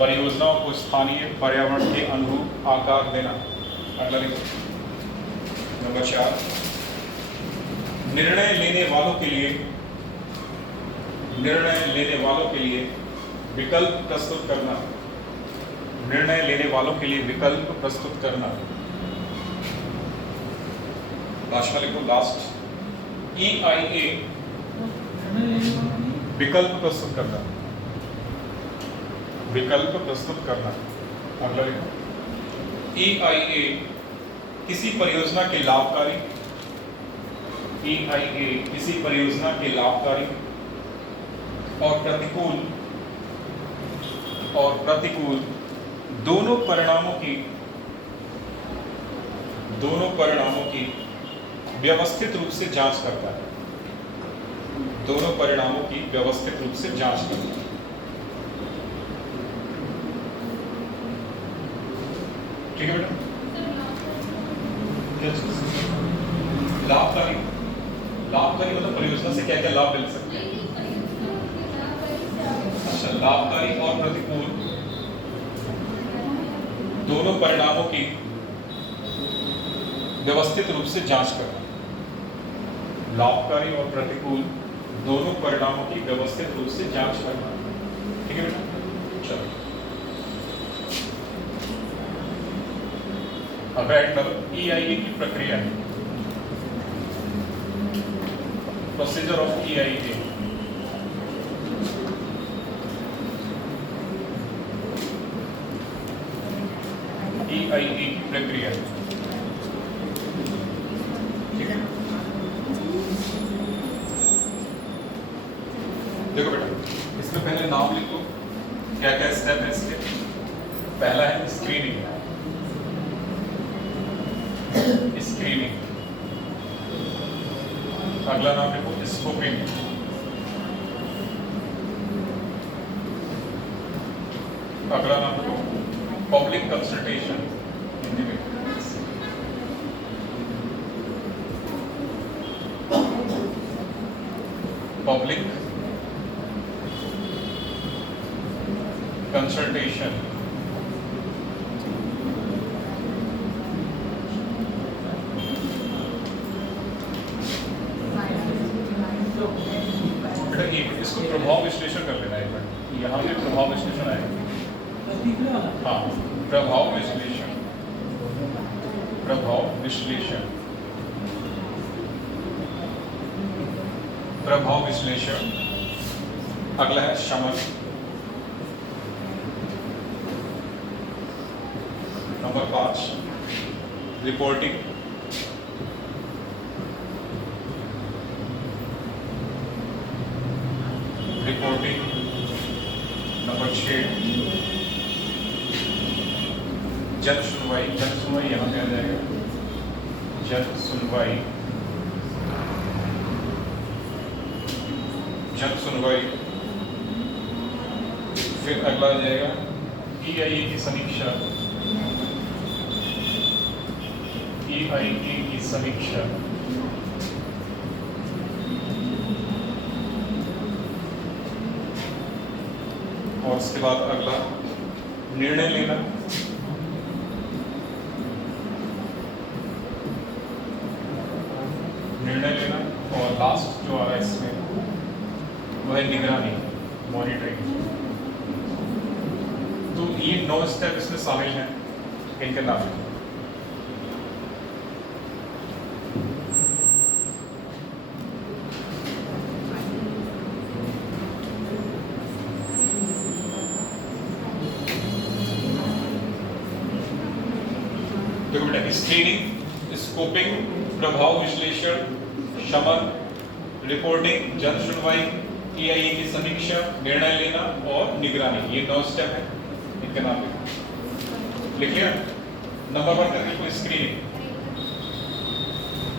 परियोजनाओं को स्थानीय पर्यावरण के अनुरूप आकार देना। अगला देखो नंबर 4, निर्णय लेने वालों के लिए विकल्प प्रस्तुत करना। निर्णय लेने वालों के लिए विकल्प प्रस्तुत करना। लास्ट में लिखो, लास्ट EIA विकल्प प्रस्तुत करना। विकल्प प्रस्तुत करना। अगला लिखो, EIA किसी परियोजना के लाभकारी, EIA किसी परियोजना के लाभकारी और प्रतिकूल दोनों परिणामों की व्यवस्थित रूप से जांच करता है। दोनों परिणामों की व्यवस्थित रूप से जांच करता है। ठीक है बेटा? लाभकारी मतलब परियोजना से क्या क्या लाभ मिल सकते हैं? अच्छा, लाभकारी और प्रतिकूल दोनों परिणामों की व्यवस्थित रूप से जांच करना। लाभकारी और प्रतिकूल दोनों परिणामों की व्यवस्थित रूप से जांच करना। ठीक है बेटा? चलो, अब EIA की प्रक्रिया है। Procedure of EIA। EIA की प्रक्रिया। ठीक है, देखो बेटा, इसमें पहले नाम लिखो, क्या क्या स्टेप है इसके। पहला है स्क्रीनिंग। अगला नाम लिखो स्कोपिंग। अगला नाम लिखो पब्लिक कंसल्टेशन। हिंदी में पब्लिक कंसल्टेशन। इसको प्रभाव विश्लेषण कर लेना एक बार। यहाँ पे प्रभाव विश्लेषण आएगा। हाँ, प्रभाव विश्लेषण। अगला है शमन। Number 5 reporting. नंबर 6 जन सुनवाई। यहाँ पे आ जाएगा जन सुनवाई। फिर अगला आ जाएगा EIA की समीक्षा। और उसके बाद अगला निर्णय लेना। और लास्ट जो आ रहा है इसमें वो है निगरानी, मॉनिटरिंग। तो ये 9 स्टेप इसमें शामिल हैं। इनके नाम देखो बेटा, स्क्रीनिंग, स्कोपिंग, प्रभाव विश्लेषण, शमन, रिपोर्टिंग, जन सुनवाई, EIA की समीक्षा, निर्णय लेना और निगरानी। ये 9 स्टेप है। इनके नाम लिख लिया। नंबर 1 करके कोई स्क्रीनिंग।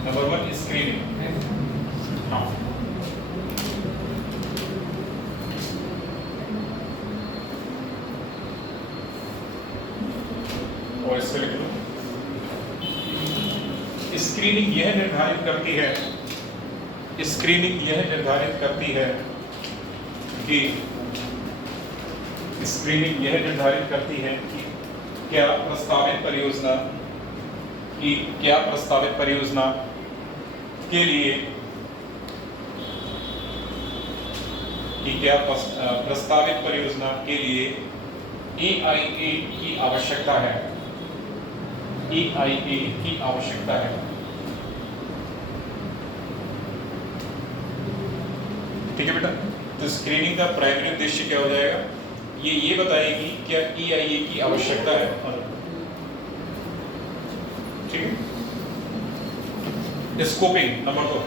Number 1 screening. हाँ, और इस पे लिख लो स्क्रीनिंग यह निर्धारित करती है कि क्या प्रस्तावित परियोजना के लिए EIA की आवश्यकता है। ठीक है बेटा, तो स्क्रीनिंग का प्राइमरी उद्देश्य क्या हो जाएगा, ये बताएगी क्या EIA की आवश्यकता है। ठीक है, स्कोपिंग नंबर 2,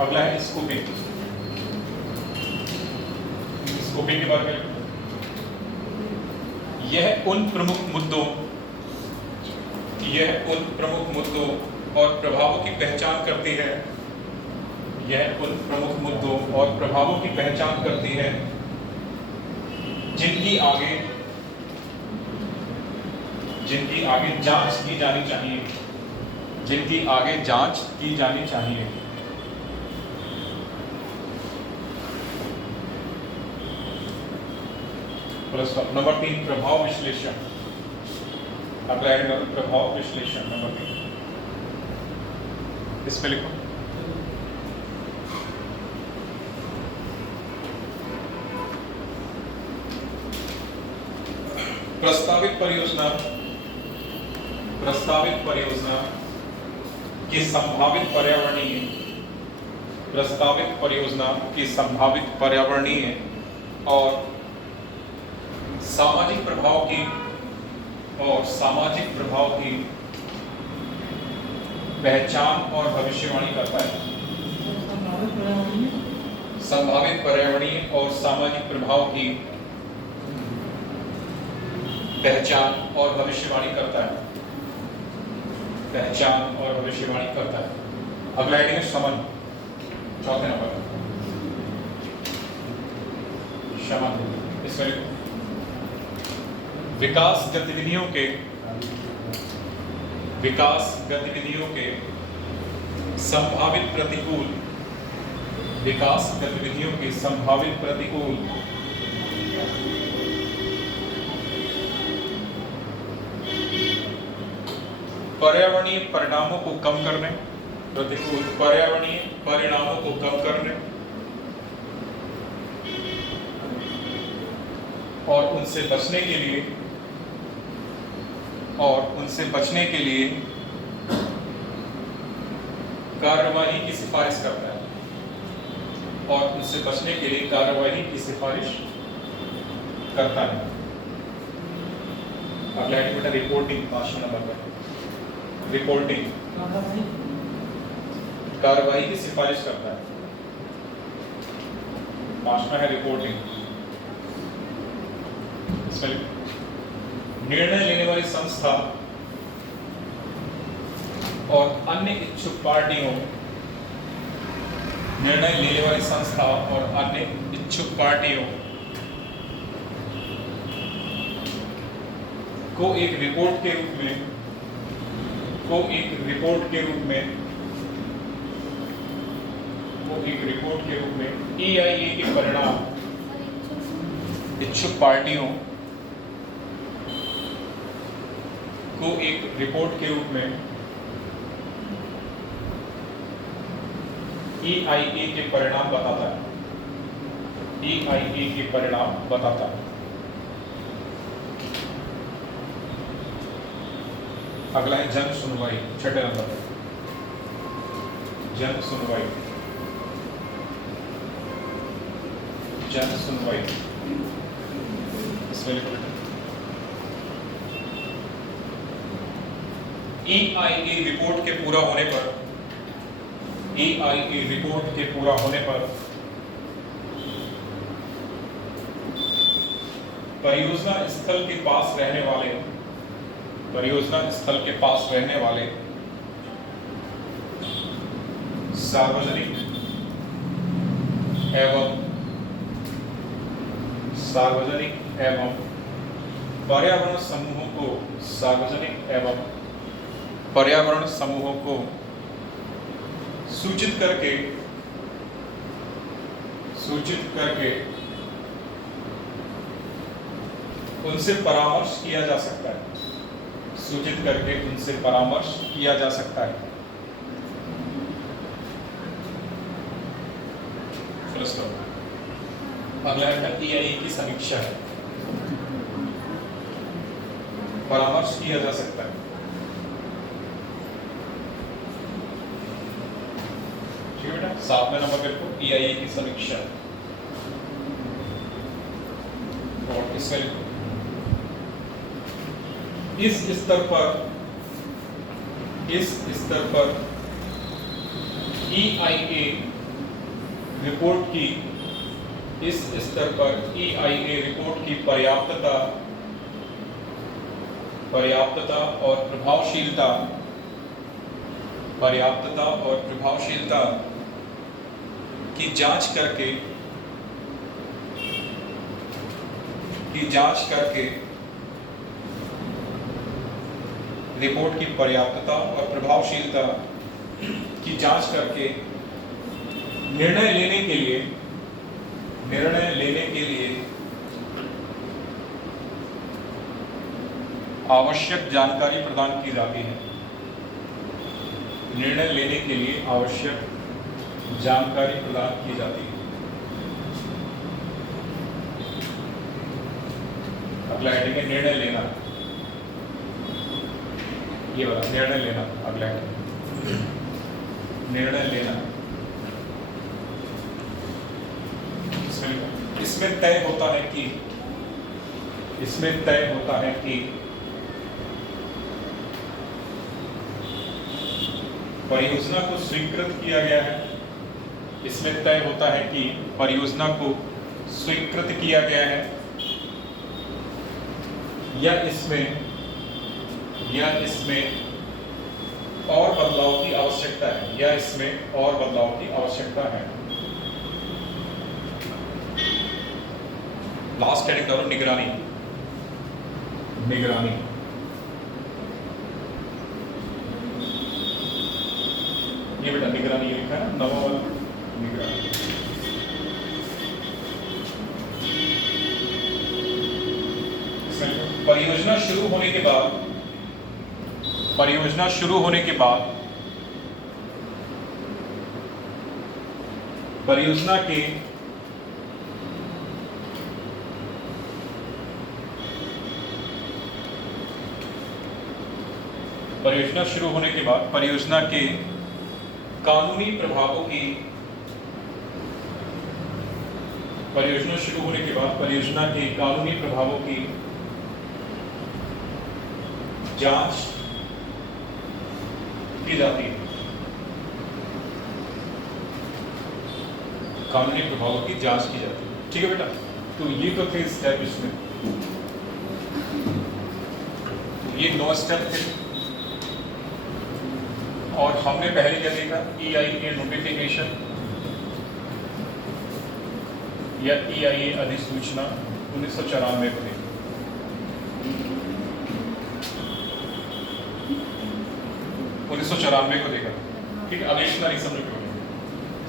अगला है स्कोपिंग के बारे में। यह उन प्रमुख मुद्दों और प्रभावों की पहचान करती है जिनकी आगे जांच की जानी चाहिए। नंबर 3 प्रभाव विश्लेषण। अगला है प्रभाव विश्लेषण नंबर 3, इसमें लिखो प्रस्तावित परियोजना की संभावित पर्यावरणीय और सामाजिक प्रभाव की पहचान और भविष्यवाणी करता है। संभावित पर्यावरणीय और सामाजिक प्रभाव की पहचान और भविष्यवाणी करता है। अगला है शमन, चौथे नंबर शमन। इसमें विकास गतिविधियों के संभावित प्रतिकूल पर्यावरणीय परिणामों को कम करने, और उनसे बचने के लिए कार्यवाही की सिफारिश करता है। अगला है बेटा रिपोर्टिंग, 5 नंबर पर रिपोर्टिंग, कार्यवाही की सिफारिश करता है। 5वां है रिपोर्टिंग। इसमें निर्णय लेने वाली संस्था और अन्य इच्छुक पार्टियों को एक रिपोर्ट के रूप में EIA के परिणाम इच्छुक पार्टियों को एक रिपोर्ट के रूप में EIA के परिणाम बताता है। अगला है जन सुनवाई, 6 नंबर पर जन सुनवाई। इसमें EIA रिपोर्ट के पूरा होने पर परियोजना स्थल के पास रहने वाले सार्वजनिक एवं पर्यावरण समूहों को पर्यावरण समूहों को सूचित करके उनसे परामर्श किया जा सकता है। सूचित करके उनसे परामर्श किया जा सकता है। अगला है EIE की समीक्षा है। परामर्श किया जा सकता है। ठीक है बेटा, 7वें नंबर पे लिखो EIE की समीक्षा। और इसमें लिखो इस स्तर पर EIA रिपोर्ट की पर्याप्तता और प्रभावशीलता की जांच करके रिपोर्ट की पर्याप्तता और प्रभावशीलता की जांच करके निर्णय लेने के लिए आवश्यक जानकारी प्रदान की जाती है। निर्णय लेने के लिए आवश्यक जानकारी प्रदान की जाती है। अगला हेडिंग है निर्णय लेना। ये वाला निर्णय लेना अगला हेडिंग, निर्णय लेना। इसमें तय होता है कि परियोजना को स्वीकृत किया गया है। इसमें तय होता है कि परियोजना को स्वीकृत किया गया है या इसमें और बदलाव की आवश्यकता है। लास्ट हेडिंग करो निगरानी। ये बेटा निगरानी लिखा है, नवा वाला निगरानी। परियोजना शुरू होने के बाद परियोजना शुरू होने के बाद परियोजना के कानूनी प्रभावों की जांच की जाती है। कानूनी प्रभावों की जांच की जाती है। ठीक है बेटा, तो ये तो थे स्टेप इसमें, ये 9 स्टेप थे। और हमने पहले क्या देखा, EIA नोटिफिकेशन या EIA अधिसूचना 1994 को देखा। 1994 को देखा, ठीक है। अब इतना नहीं समझ में।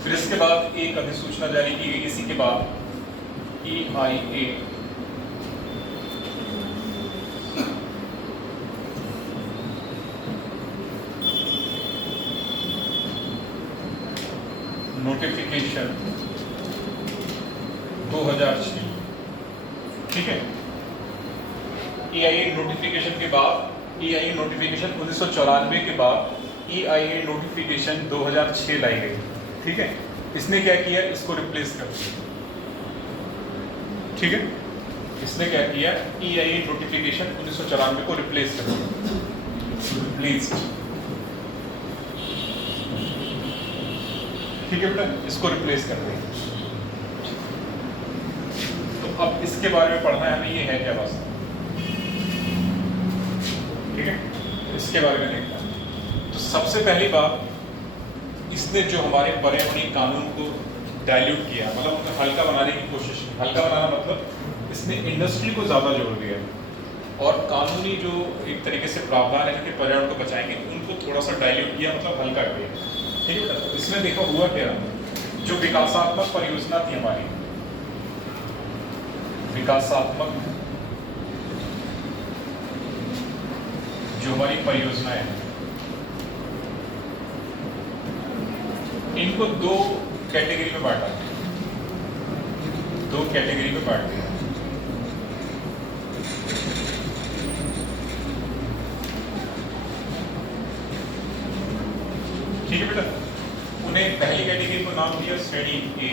फिर इसके बाद एक अधिसूचना जारी की गई, इसी के बाद EIA नोटिफिकेशन 2006, ठीक है। EIA नोटिफिकेशन के बाद, EIA नोटिफिकेशन 1994 के बाद EIA नोटिफिकेशन 2006 लाई गई, ठीक है। इसने क्या किया, इसको रिप्लेस कर दिया, ठीक है। इसने क्या किया, EIA नोटिफिकेशन 1994 को रिप्लेस कर दिया, ठीक है बेटा, इसको रिप्लेस कर देंगे। तो अब इसके बारे में पढ़ना है हमें, ये है क्या वास्तव, ठीक है। इसके बारे में देखना है। तो सबसे पहली बात, इसने जो हमारे पर्यावरणीय कानून को डाइल्यूट किया, मतलब उनको हल्का बनाने की कोशिश की। हल्का बनाना मतलब इसने इंडस्ट्री को ज़्यादा जोड़ दिया, और कानूनी जो एक तरीके से प्रावधान है जो पर्यावरण को बचाएंगे उनको थोड़ा सा डाइल्यूट किया, मतलब हल्का किया। ठीक है बेटा, तो इसमें देखो हुआ क्या, जो विकासात्मक परियोजना थी हमारी, विकासात्मक जो हमारी परियोजना है, इनको दो कैटेगरी में बांटा, दो कैटेगरी में बांट दिया। ठीक है बेटा, उन्हें पहली कैटेगरी को नाम दिया श्रेणी ए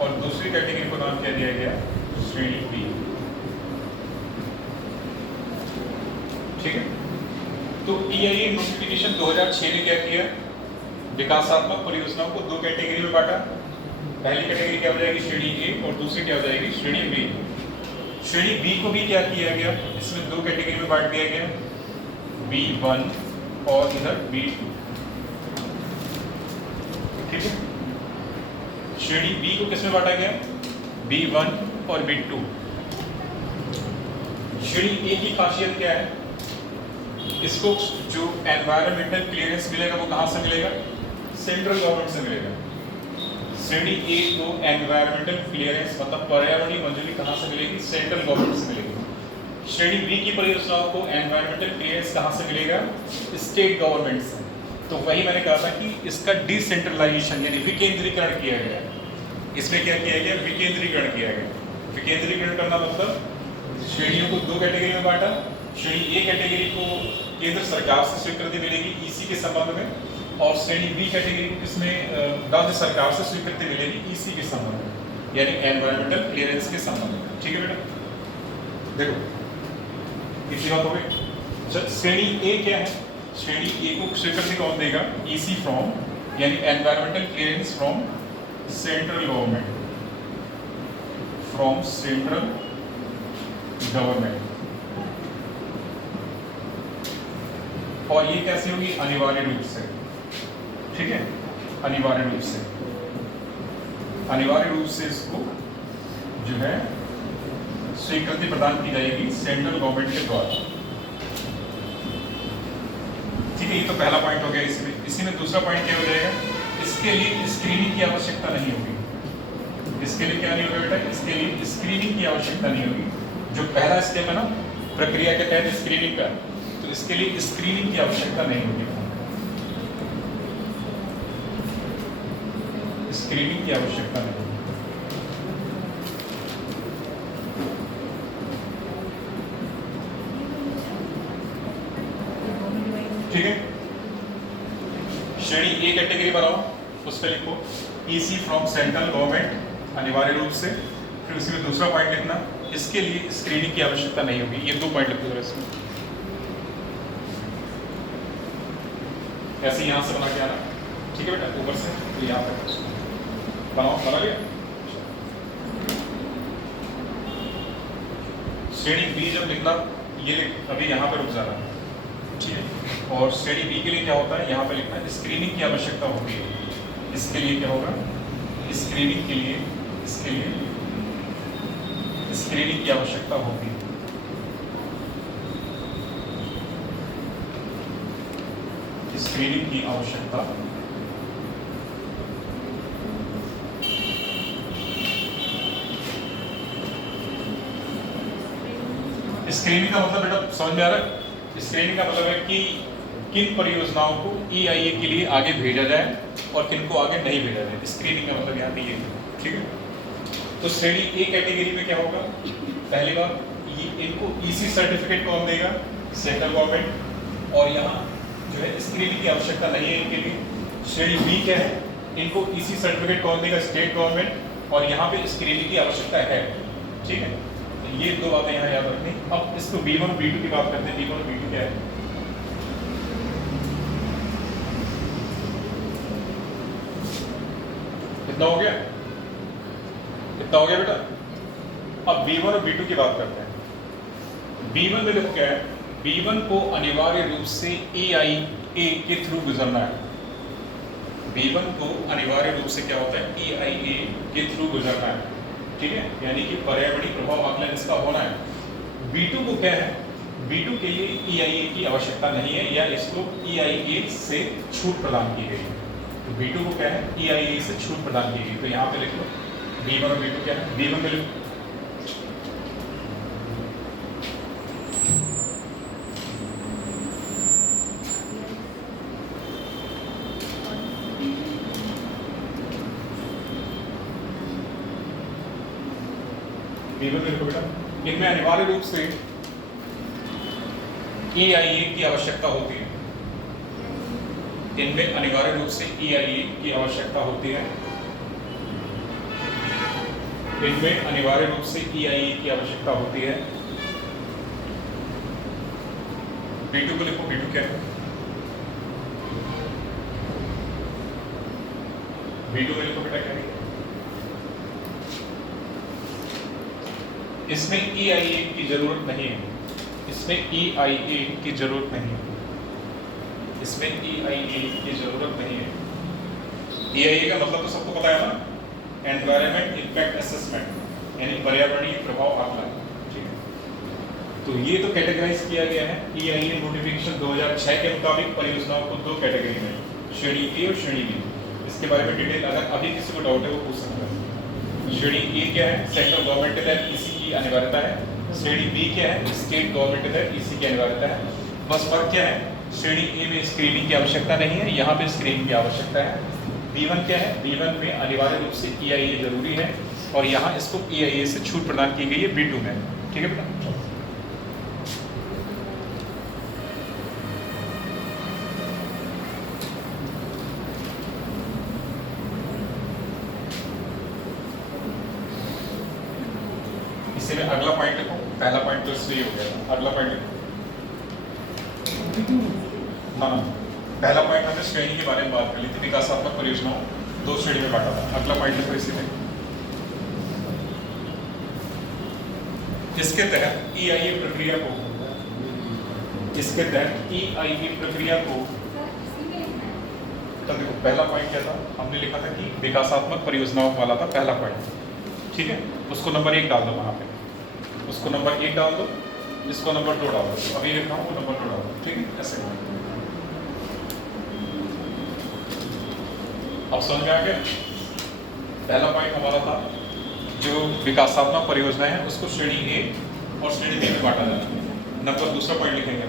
और दूसरी कैटेगरी को नाम क्या दिया गया, श्रेणी बी। ठीक है, तो EIA नोटिफिकेशन 2006 में क्या किया, विकासात्मक परियोजनाओं को दो कैटेगरी में बांटा। पहली कैटेगरी क्या हो जाएगी, श्रेणी ए, और दूसरी क्या हो जाएगी, श्रेणी बी। श्रेणी बी को भी क्या किया गया, इसमें दो कैटेगरी में बांट दिया गया, B1 और इधर B2। ठीक है, श्रेणी बी को किसमें बांटा गया, B1 और B2। श्रेणी ए की खासियत क्या है, इसको जो एनवायरमेंटल क्लियरेंस मिलेगा वो कहां से मिलेगा, सेंट्रल गवर्नमेंट से मिलेगा। श्रेणी ए को एनवायरमेंटल क्लियरेंस मतलब पर्यावरणीय मंजूरी कहां से मिलेगी, सेंट्रल गवर्नमेंट से मिलेगी। श्रेणी बी की परियोजनाओं को एनवायरमेंटल क्लियरेंस कहां से मिलेगा, स्टेट गवर्नमेंट से। तो वही मैंने कहा था कि इसका डिसेंट्रलाइजेशन यानी विकेंद्रीकरण किया गया। इसमें क्या किया गया, विकेंद्रीकरण किया गया। विकेंद्रीकरण करना मतलब श्रेणियों को दो कैटेगरी में बांटा। श्रेणी ए कैटेगरी को केंद्र सरकार से स्वीकृति मिलेगी ईसी के संबंध में, और श्रेणी बी कैटेगरी को किसमें, राज्य सरकार से स्वीकृति मिलेगी ईसी के संबंध में, यानी एनवायरमेंटल क्लियरेंस के संबंध में। ठीक है बेटा, देखो किसी बात हो गई। श्रेणी ए क्या है, श्रेणी ए को स्वीकृति कौन देगा, ईसी फ्रॉम यानी environmental clearance from central government, from central government. और ये कैसे होगी, अनिवार्य रूप से। ठीक है, अनिवार्य रूप से, अनिवार्य रूप से इसको जो है स्वीकृति प्रदान की जाएगी सेंट्रल गवर्नमेंट के द्वारा। ठीक है, ये तो पहला पॉइंट हो गया। इसी में दूसरा पॉइंट क्या हो जाएगा, इसके लिए स्क्रीनिंग की आवश्यकता नहीं होगी। इसके लिए क्या नहीं होगा बेटा, इसके लिए स्क्रीनिंग की आवश्यकता नहीं होगी। जो पहला स्टेप है ना प्रक्रिया के तहत स्क्रीनिंग का, तो इसके लिए स्क्रीनिंग की आवश्यकता नहीं होगी, स्क्रीनिंग की आवश्यकता नहीं। ठीक है, श्रेणी ए कैटेगरी बनाओ, उस पर लिखो ईसी फ्रॉम सेंट्रल गवर्नमेंट अनिवार्य रूप से। फिर उसी में दूसरा पॉइंट लिखना, इसके लिए स्क्रीनिंग की आवश्यकता नहीं होगी। ये दो पॉइंट लिखो इसमें, ऐसे यहां से बना के आना। ठीक है बेटा, ऊपर से तो यहाँ पर बनाओ, बना लिया। श्रेणी बी जब लिखना, ये अभी यहाँ पर रुक जाना। ठीक है, और श्रेणी बी के लिए क्या होता है, यहाँ पे लिखना स्क्रीनिंग की आवश्यकता होती है। इसके लिए क्या होगा, स्क्रीनिंग के लिए, इसके लिए स्क्रीनिंग की आवश्यकता होगी। स्क्रीनिंग की आवश्यकता स्क्रीनिंग का मतलब बेटा समझ में आ रहा है, स्क्रीनिंग का मतलब है कि किन परियोजनाओं को EIA के लिए आगे भेजा जाए और किन को आगे नहीं भेजा जाए। स्क्रीनिंग का मतलब यहाँ पे ये। ठीक है, तो श्रेणी ए कैटेगरी में क्या होगा, पहली बात इनको ईसी सर्टिफिकेट कौन देगा, सेंट्रल गवर्नमेंट, और यहाँ जो है स्क्रीनिंग की आवश्यकता नहीं है इनके लिए। श्रेणी बी क्या है, इनको ईसी सर्टिफिकेट कौन देगा, स्टेट गवर्नमेंट, और यहाँ पे स्क्रीनिंग की आवश्यकता है। ठीक है, तो ये दो बातें यहाँ याद रखनी। अब इसको B1 और B2 की बात करते हैं। B1 और B2 क्या है, कितना हो गया, कितना हो गया बेटा। अब B1 और B2 की बात करते हैं। B1 में देखो क्या है, B1 को अनिवार्य रूप से EIA के थ्रू गुजरना है। B1 को अनिवार्य रूप से क्या होता है, EIA के थ्रू गुजरना है। ठीक है, यानी कि पर्यावरणीय प्रभाव आकलन इसका होना है। B2 को क्या है, B2 के लिए EIA की आवश्यकता नहीं है या इसको EIA से छूट प्रदान की गई है। तो B2 को क्या है, EIA से छूट प्रदान की गई। तो यहाँ पे लिख लो B1 और B2 क्या है, B1 में लिखो B1 में लिखो बेटा, इनमें अनिवार्य रूप से EIA की आवश्यकता होती है। इनमें अनिवार्य रूप से EIA की आवश्यकता होती है। इनमें अनिवार्य रूप से EIA की आवश्यकता होती है। B2 को लिखो, B2 क्या है, B2 में लिखो बेटा क्या है, इसमें EIA की जरूरत नहीं है। इसमें EIA की जरूरत नहीं है। इसमें EIA की जरूरत नहीं है। EIA का मतलब तो सबको पता है ना, एनवायरनमेंट इम्पैक्ट असेसमेंट, यानी पर्यावरणीय प्रभाव आकलन। ठीक है, तो ये तो कैटेगराइज किया गया है EIA नोटिफिकेशन 2006 के मुताबिक परियोजनाओं को दो कैटेगरी में, श्रेणी ए और श्रेणी बी। इसके बारे में डिटेल अगर अभी किसी को डाउट है वो पूछ सकता है। श्रेणी ए क्या है, सेंट्रल गवर्नमेंट है, इसी की अनिवार्यता है। श्रेणी बी क्या है, स्टेट गवर्नमेंट है, इसी की अनिवार्यता है। बस फर्क क्या है, श्रेणी ए में स्क्रीनिंग की आवश्यकता नहीं है, यहाँ पे स्क्रीनिंग की आवश्यकता है। B1 क्या है, B1 में अनिवार्य रूप से EIA जरूरी है और यहाँ इसको EIA से छूट प्रदान की गई है B2 में। ठीक है बेटा, इसी में अगला पॉइंट लिखो। पहला पॉइंट तो इसलिए हो गया, अगला पॉइंट लिखो ना। पहला पॉइंट हमने श्रेणी के बारे में बात कर ली थी, विकासात्मक परियोजनाओं दो श्रेणी में बांटा था। अगला पॉइंट लिखो इसी में, इसके तहत EIA प्रक्रिया को, इसके तहत EIA प्रक्रिया को, तो देखो पहला पॉइंट क्या था, हमने लिखा था कि विकासात्मक परियोजनाओं वाला था पहला पॉइंट। ठीक है, उसको नंबर 1 डाल दो वहां पे, उसको नंबर 1 डाल दो, इसको नंबर 2 डाल दो। अभी लिख रहा हूँ वो नंबर 2 डाल दो। ठीक है, ऐसे अब समझ में आ गया। पहला पॉइंट हमारा था जो विकासात्मक परियोजना है उसको श्रेणी ए और श्रेणी बी में बांटा जाना है। नंबर दूसरा पॉइंट लिखेंगे,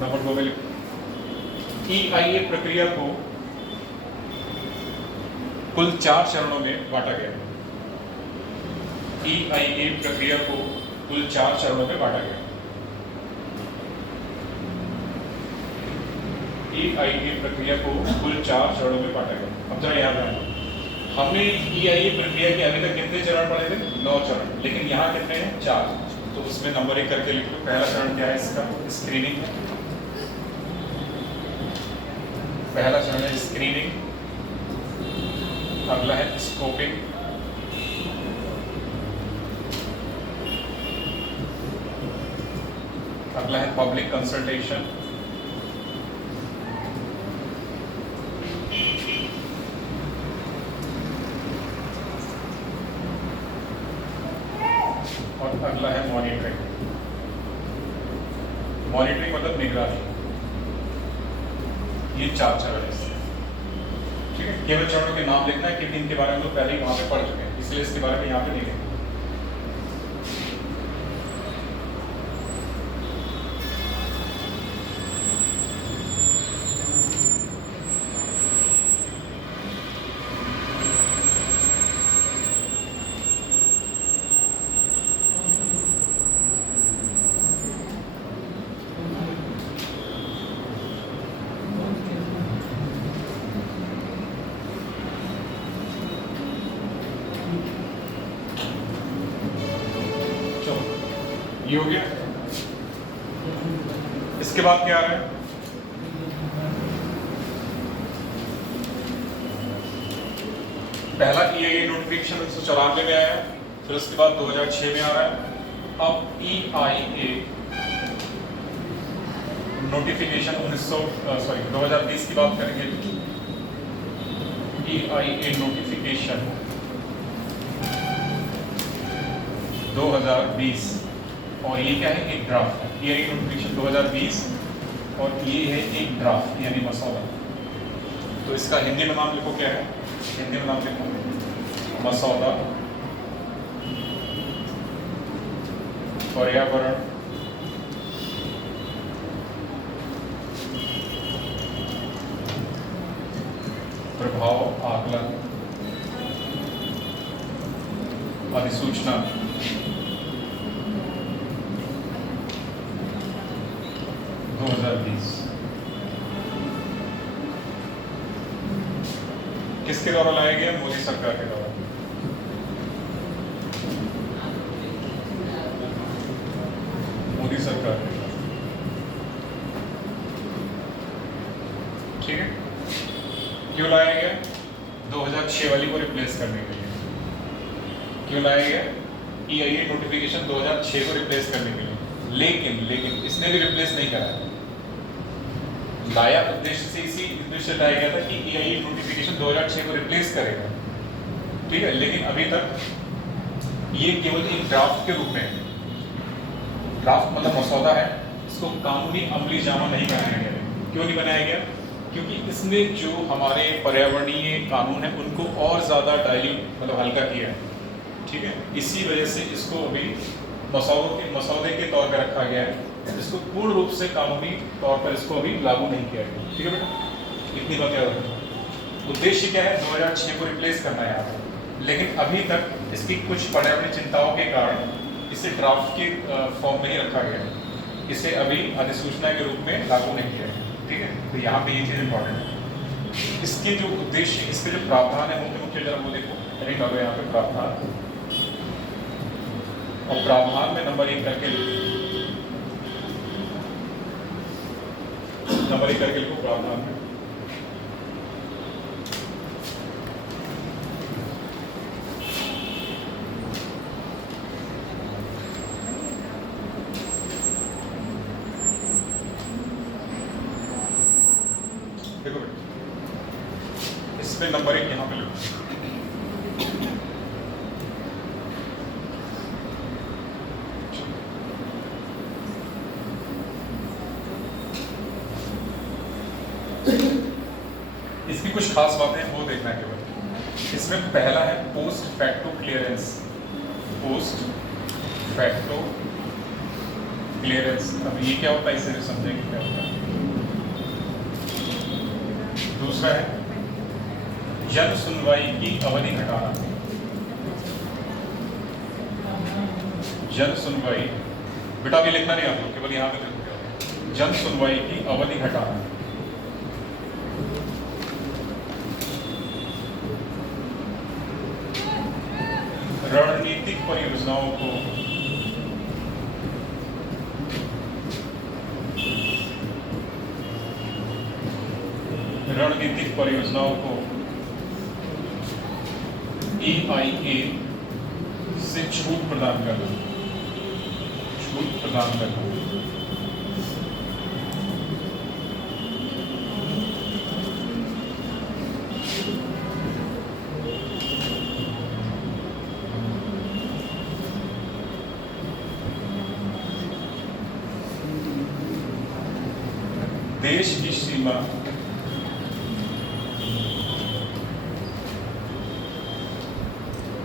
नंबर 2 में लिखो, EIA प्रक्रिया को कुल 4 चरणों में बांटा गया। EIA प्रक्रिया को कुल 4 चरणों में बांटा गया। EIA प्रक्रिया को कुल 4 चरणों में बांटा गया। अब जरा याद रखना, हमने EIA प्रक्रिया के अभी तक कितने चरण पढ़े थे, 9 चरण, लेकिन यहाँ कितने हैं, 4। तो उसमें नंबर 1 करके लिख लो। पहला चरण क्या है इसका, स्क्रीनिंग है। पहला चरण है स्क्रीनिंग, अगला है स्कोपिंग, अगला है पब्लिक कंसल्टेशन, और अगला है मॉनिटरिंग। मॉनिटरिंग मतलब निगरानी। ये 4 चरण है। ठीक है, केवल चरणों के नाम लिखना है, किन दिन के बारे में तो पहले ही वहां पे पढ़ चुके हैं, इसलिए इसके बारे में यहाँ पे नहीं लिखना। ये हो गया। इसके बाद क्या आ रहा है, पहला EIA नोटिफिकेशन 1994 में आया, फिर उसके बाद 2006 में आ रहा है। अब EIA नोटिफिकेशन 2020 की बात करेंगे। EIA नोटिफिकेशन 2020 और ये क्या है, एक ड्राफ्ट है, ये नोटिफिकेशन 2020 और ये है एक ड्राफ्ट यानी मसौदा। तो इसका हिंदी में नाम लिखो, क्या है हिंदी में नाम लिखो, मसौदा पर्यावरण प्रभाव आकलन अधिसूचना 2020 किसके द्वारा लाया गया, मोदी सरकार के द्वारा। मोदी सरकार के द्वारा, ठीक है। क्यों लाया गया, 2006 वाली को रिप्लेस करने के लिए। क्यों लाया गया, EIA नोटिफिकेशन 2006 को रिप्लेस करने के लिए। लेकिन इसने भी रिप्लेस नहीं करा, लाया उद्देश्य से, इसी उद्देश्य लाया गया था कि EIA नोटिफिकेशन 2006 को रिप्लेस करेगा, ठीक है। लेकिन अभी तक ये केवल एक ड्राफ्ट के रूप में है। ड्राफ्ट मतलब मसौदा है, इसको कानूनी अमली जामा नहीं बनाया गया। क्यों नहीं बनाया गया, क्योंकि इसने जो हमारे पर्यावरणीय कानून है उनको और ज़्यादा डाइल्यूट मतलब हल्का किया है, ठीक है। इसी वजह से इसको अभी मसौदे के तौर पर रखा गया है, इसको पूर्ण रूप से कानूनी तौर पर इसको अभी लागू नहीं किया गया, ठीक है बेटा। इतनी बात याद रखना। उद्देश्य क्या है, 2006 को रिप्लेस करना है यहाँ पर। लेकिन अभी तक इसकी कुछ पर्यावरणीय चिंताओं के कारण इसे ड्राफ्ट के फॉर्म में ही रखा गया है, इसे अभी अधिसूचना के रूप में लागू नहीं किया गया, ठीक है। तो यहाँ पे ये चीज़ इंपॉर्टेंट है। इसके जो उद्देश्य, इसके जो प्रावधान है मुख्य जरा वो देखो, नहीं डालो यहाँ पे प्रावधान, और प्रावधान में नंबर 1 करके लिखो प्रावधान में। देखो इसमें नंबर 1 यहाँ पे लिखो। इसकी कुछ खास बातें वो देखना है केवल। इसमें पहला है post facto clearance. Post facto clearance, अब ये क्या होता है इसे समझेंगे क्या होता है। दूसरा है जन सुनवाई की अवधि घटाना। जन सुनवाई बेटा भी लिखना नहीं आपको, केवल यहाँ पे लिखो, जन सुनवाई की अवधि घटाना। रणनीतिक परियोजनाओं को EIA से छूट प्रदान करना। देश की सीमा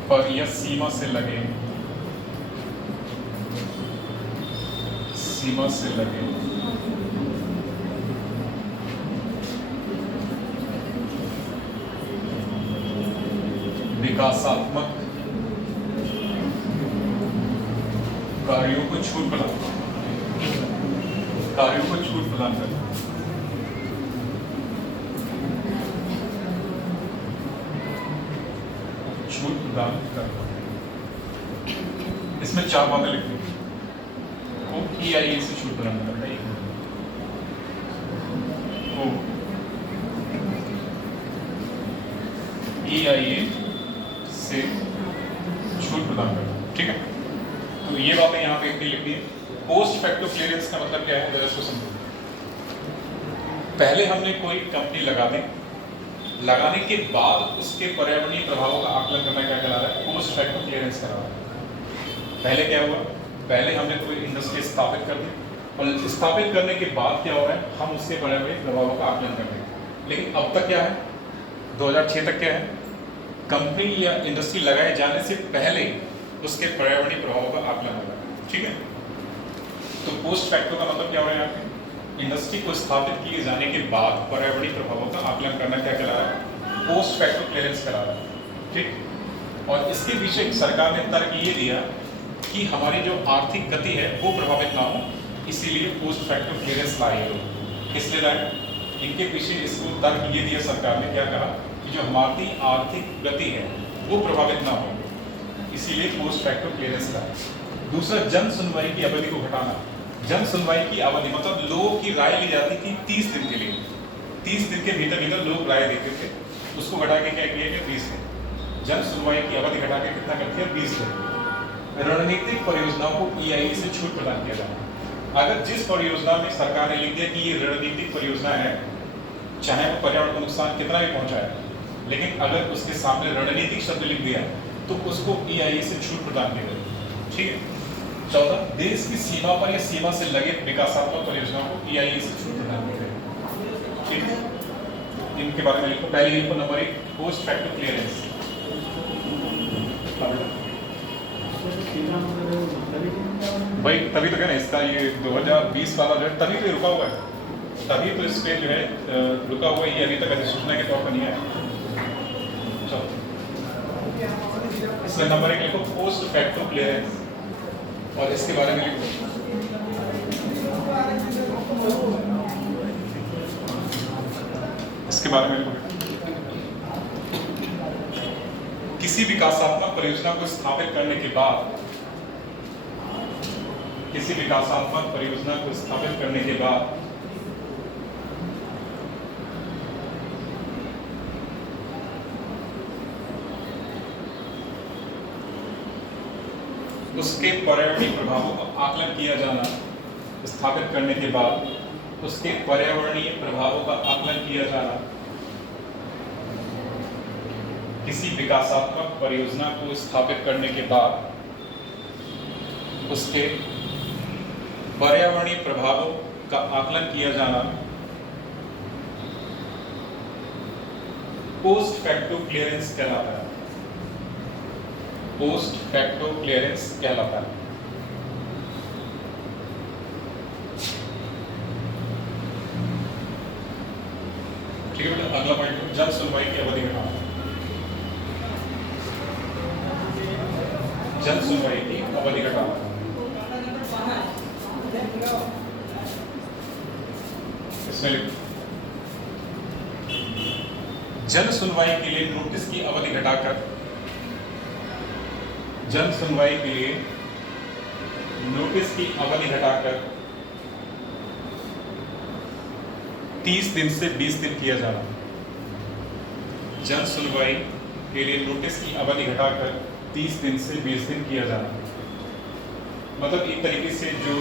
पर या सीमा से लगे विकासात्मक कार्यों को छूट प्रदान करना। छूट प्रदान करना, इसमें 4 बातें लिखी को EIA से छूट प्रदान करना। EIA से छूट प्रदान करना, ठीक है। तो ये बातें यहाँ पे इतनी लिखी है। पोस्ट फैक्टो क्लियरेंस का मतलब क्या है, जरा इसको समझो। पहले हमने कोई कंपनी लगाने के बाद उसके पर्यावरणीय प्रभावों का आकलन करना क्या कहला रहा है, पोस्ट फैक्टो क्लियरेंस करा रहा है। पहले क्या हुआ, पहले हमने कोई इंडस्ट्री स्थापित कर दी और स्थापित करने के बाद क्या हो रहा है, हम उसके पर्यावरणीय प्रभावों का आकलन कर रहे हैं। लेकिन अब तक क्या है, 2006 तक क्या है, कंपनी या इंडस्ट्री लगाए जाने से पहले उसके पर्यावरणीय प्रभावों का आकलन हो रहा है। ठीक है, तो पोस्ट फैक्टो का मतलब क्या हो रहा है यहाँ पे, इंडस्ट्री को स्थापित किए जाने के बाद पर्यावरणीय प्रभावों का आकलन करना क्या कहला रहा है, पोस्ट फैक्टो क्लियरेंस करा रहा है। ठीक, और इसके पीछे सरकार ने तर्क ये दिया कि हमारी जो आर्थिक गति है वो प्रभावित ना हो, इसीलिए पोस्ट फैक्टो क्लियरेंस लाए लोग। किस लिए लाए, इनके पीछे इसको तर्क ये दिया सरकार ने, क्या कहा कि जो हमारी आर्थिक गति है वो प्रभावित ना हो, इसीलिए पोस्ट फैक्टो क्लियरेंस लाए। दूसरा, जन सुनवाई की अवधि को घटाना। जन सुनवाई की अवधि मतलब लोगों की राय ली जाती थी 30 दिन के लिए, 30 दिन के भीतर भीतर लोग राय देते थे, उसको घटा के क्या किया गया, 20 दिन। जन सुनवाई की अवधि घटा के कितना कर दिया, 20 दिन। रणनीतिक परियोजनाओं को EIA से छूट प्रदान किया जाना। अगर जिस परियोजना में सरकार ने लिख दिया कि ये रणनीतिक परियोजना है, चाहे वो पर्यावरण को नुकसान कितना भी पहुंचाए, लेकिन अगर उसके सामने रणनीतिक शब्द लिख दिया तो उसको EIA से छूट प्रदान की जाएगी। ठीक है। चौथा, देश की सीमा पर या सीमा से लगे विकासात्मक परियोजनाओं को EIA से छूट प्रदान की जाएगी। ठीक है, इनके बारे में लिखो। पहले लिखो नंबर 1, पोस्ट फैक्टो क्लियरेंस। भाई तभी तो क्या ना, इसका ये 2020 वाला जो है तभी तो रुका हुआ है, तभी तो इस पे जो है रुका हुआ है, ये अभी तक अधिसूचना के तौर पर नहीं आया। चलो, इसका नंबर 1 लिखो, पोस्ट फैक्टो क्लियरेंस, और इसके बारे में लिखो इसके बारे में लिखो, किसी विकासात्मक परियोजना को स्थापित करने के बाद, किसी विकासात्मक परियोजना को स्थापित करने के बाद उसके पर्यावरणीय प्रभावों का आकलन किया जाना। स्थापित करने के बाद उसके पर्यावरणीय प्रभावों का आकलन किया जाना। किसी विकासात्मक परियोजना को स्थापित करने के बाद उसके पर्यावरणीय प्रभावों का आकलन किया जाना पोस्ट फैक्टो क्लियरेंस कहलाता है। पोस्ट फैक्टो क्लियरेंस कहलाता है। ठीक है बेटा, अगला पॉइंट, जन सुनवाई की अवधि घटाना। जन सुनवाई की अवधि घटाना। इसमें लिखो, जन सुनवाई के लिए नोटिस की अवधि घटाकर, जन सुनवाई के लिए नोटिस की अवधि घटाकर 30 दिन से 20 दिन किया जाना। जन सुनवाई के लिए नोटिस की अवधि घटाकर 30 दिन से 20 दिन किया जाना। मतलब एक तरीके से जो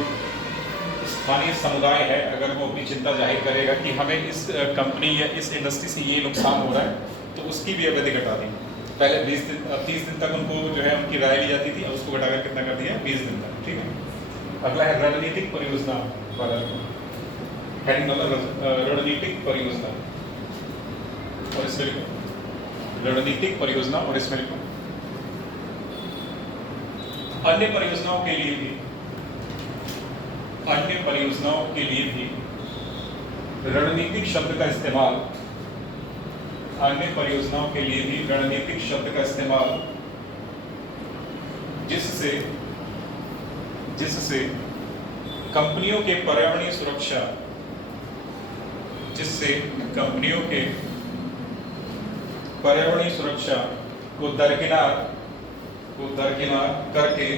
स्थानीय समुदाय है, अगर वो अपनी चिंता जाहिर करेगा कि हमें इस कंपनी या इस इंडस्ट्री से ये नुकसान हो रहा है, तो उसकी भी अवधि घटा दी। पहले 30 दिन तक उनको जो है उनकी राय ली जाती थी, अब उसको घटाकर कितना कर दिया, 20 दिन तक। ठीक है। अगला है रणनीतिक परियोजना वाला हेडिंग नंबर, रणनीतिक परियोजना, और इसमें लिखो रणनीतिक परियोजना, और इसमें लिखो अन्य परियोजनाओं के लिए भी, अन्य परियोजनाओं के लिए भी रणनीतिक शब्द का इस्तेमाल, अन्य परियोजनाओं के लिए भी रणनीतिक शब्द का इस्तेमाल जिससे जिससे कंपनियों के पर्यावरणीय सुरक्षा, जिससे कंपनियों के पर्यावरणीय सुरक्षा को दरकिनार करके,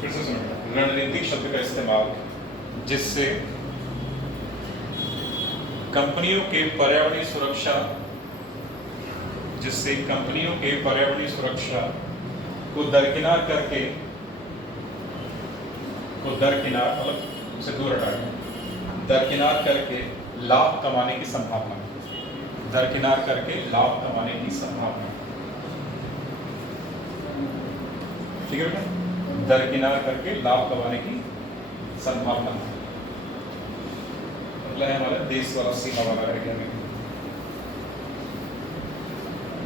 फिर से सुनिए, रणनीतिक शब्द का इस्तेमाल जिससे कंपनियों के पर्यावरणीय सुरक्षा, जिससे कंपनियों के पर्यावरणीय सुरक्षा को दरकिनार करके, को दरकिनार मतलब उसे दूर हटा के, दरकिनार करके लाभ कमाने की संभावना, दरकिनार करके लाभ कमाने की संभावना। ठीक है बेटा, दरकिनार करके लाभ कमाने की संभावना है। मतलब है हमारा देश वाला सीमा वाला रह गया।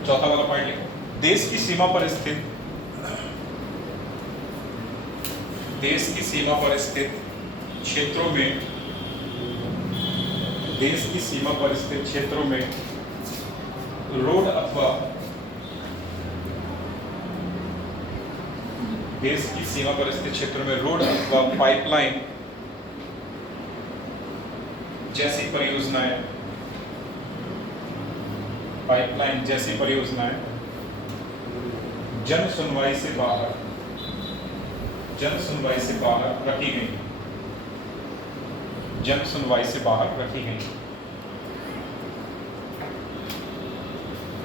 चौथा वाला पॉइंट लिखो, देश की सीमा पर स्थित क्षेत्रों में रोड अथवा पाइपलाइन जैसी परियोजनाएं जन सुनवाई से बाहर रखी गई।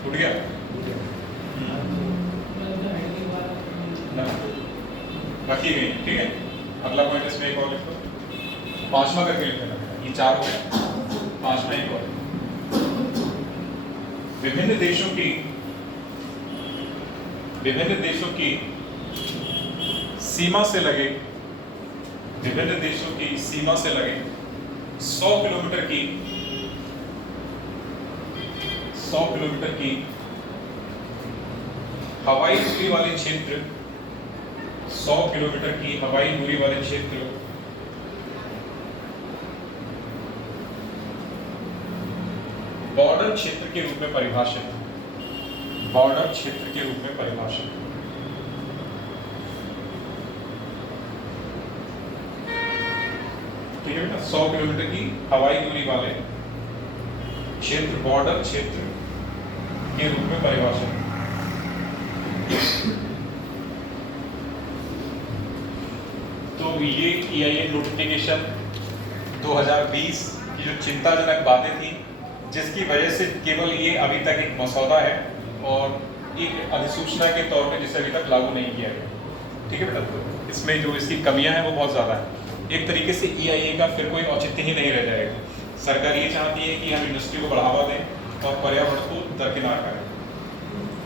टूट गया ना, रखी गई। ठीक है, अगला पॉइंट इसमें एक और लिखो, पांचवा करके लिखना। ये चार हो गया, पांचवा एक और। विभिन्न देशों की सीमा से लगे 100 किलोमीटर की हवाई दूरी वाले क्षेत्र, 100 किलोमीटर की हवाई दूरी वाले क्षेत्र बॉर्डर क्षेत्र के रूप में परिभाषित। ठीक है बेटा, 100 किलोमीटर की हवाई दूरी वाले क्षेत्र बॉर्डर क्षेत्र के रूप में परिभाषित। तो ये EIA नोटिफिकेशन 2020 की जो चिंताजनक बातें थी, जिसकी वजह से केवल ये अभी तक एक मसौदा है और एक अधिसूचना के तौर पे जिसे अभी तक लागू नहीं किया गया। ठीक है बेटा, तो इसमें जो इसकी कमियां हैं वो बहुत ज़्यादा है। एक तरीके से EIA का फिर कोई औचित्य ही नहीं रह जाएगा। सरकार ये चाहती है कि हम इंडस्ट्री को बढ़ावा दें और पर्यावरण को दरकिनार करें,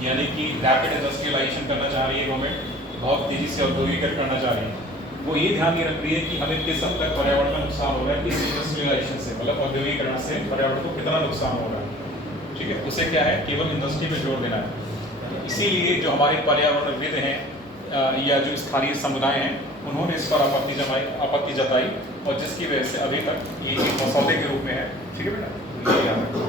यानी कि रैपिड इंडस्ट्रियलाइजेशन करना चाह रही है गवर्नमेंट, बहुत तेज़ी से औद्योगिकरण करना चाह रही है। वो ये ध्यान नहीं रख रही है कि हमें किस हद तक पर्यावरण का नुकसान हो रहा है इस इंडस्ट्रियलाइजेशन से, मतलब औद्योगिकरण से पर्यावरण को कितना नुकसान हो रहा है। ठीक है, उसे क्या है, केवल इंडस्ट्री पे जोर देना है। इसीलिए जो हमारे पर्यावरणविद हैं या जो स्थानीय समुदाय हैं, उन्होंने इस पर आपत्ति जताई और जिसकी वजह से अभी तक ये एक मसौदे के रूप में है। ठीक है बेटा, ये याद रखो।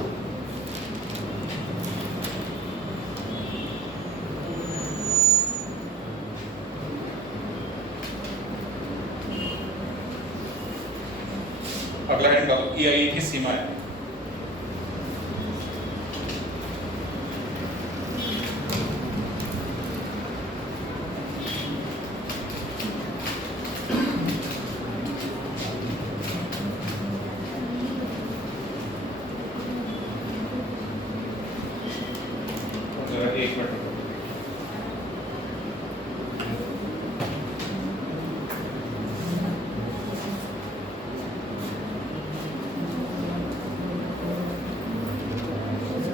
अगला है EIA की सीमाएं। एक मिनट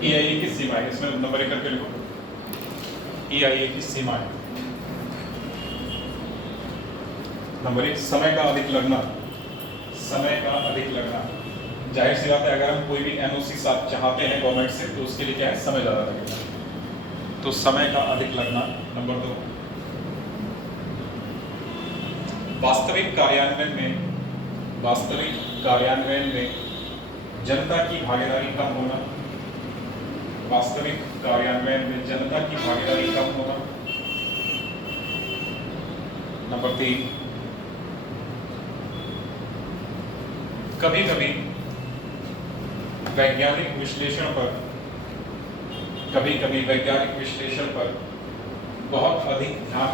EIA की सीमाएं, इसमें नंबर एक करके लिखो, EIA की सीमाएं। नंबर एक, समय का अधिक लगना। जाहिर सी बात है, अगर हम कोई भी NOC चाहते हैं गवर्नमेंट से तो उसके लिए क्या है, समय ज़्यादा लगेगा, तो समय का अधिक लगना। नंबर दो, वास्तविक कार्यान्वयन में जनता की भागीदारी कम होना। नंबर तीन, कभी कभी वैज्ञानिक विश्लेषण पर बहुत अधिक ध्यान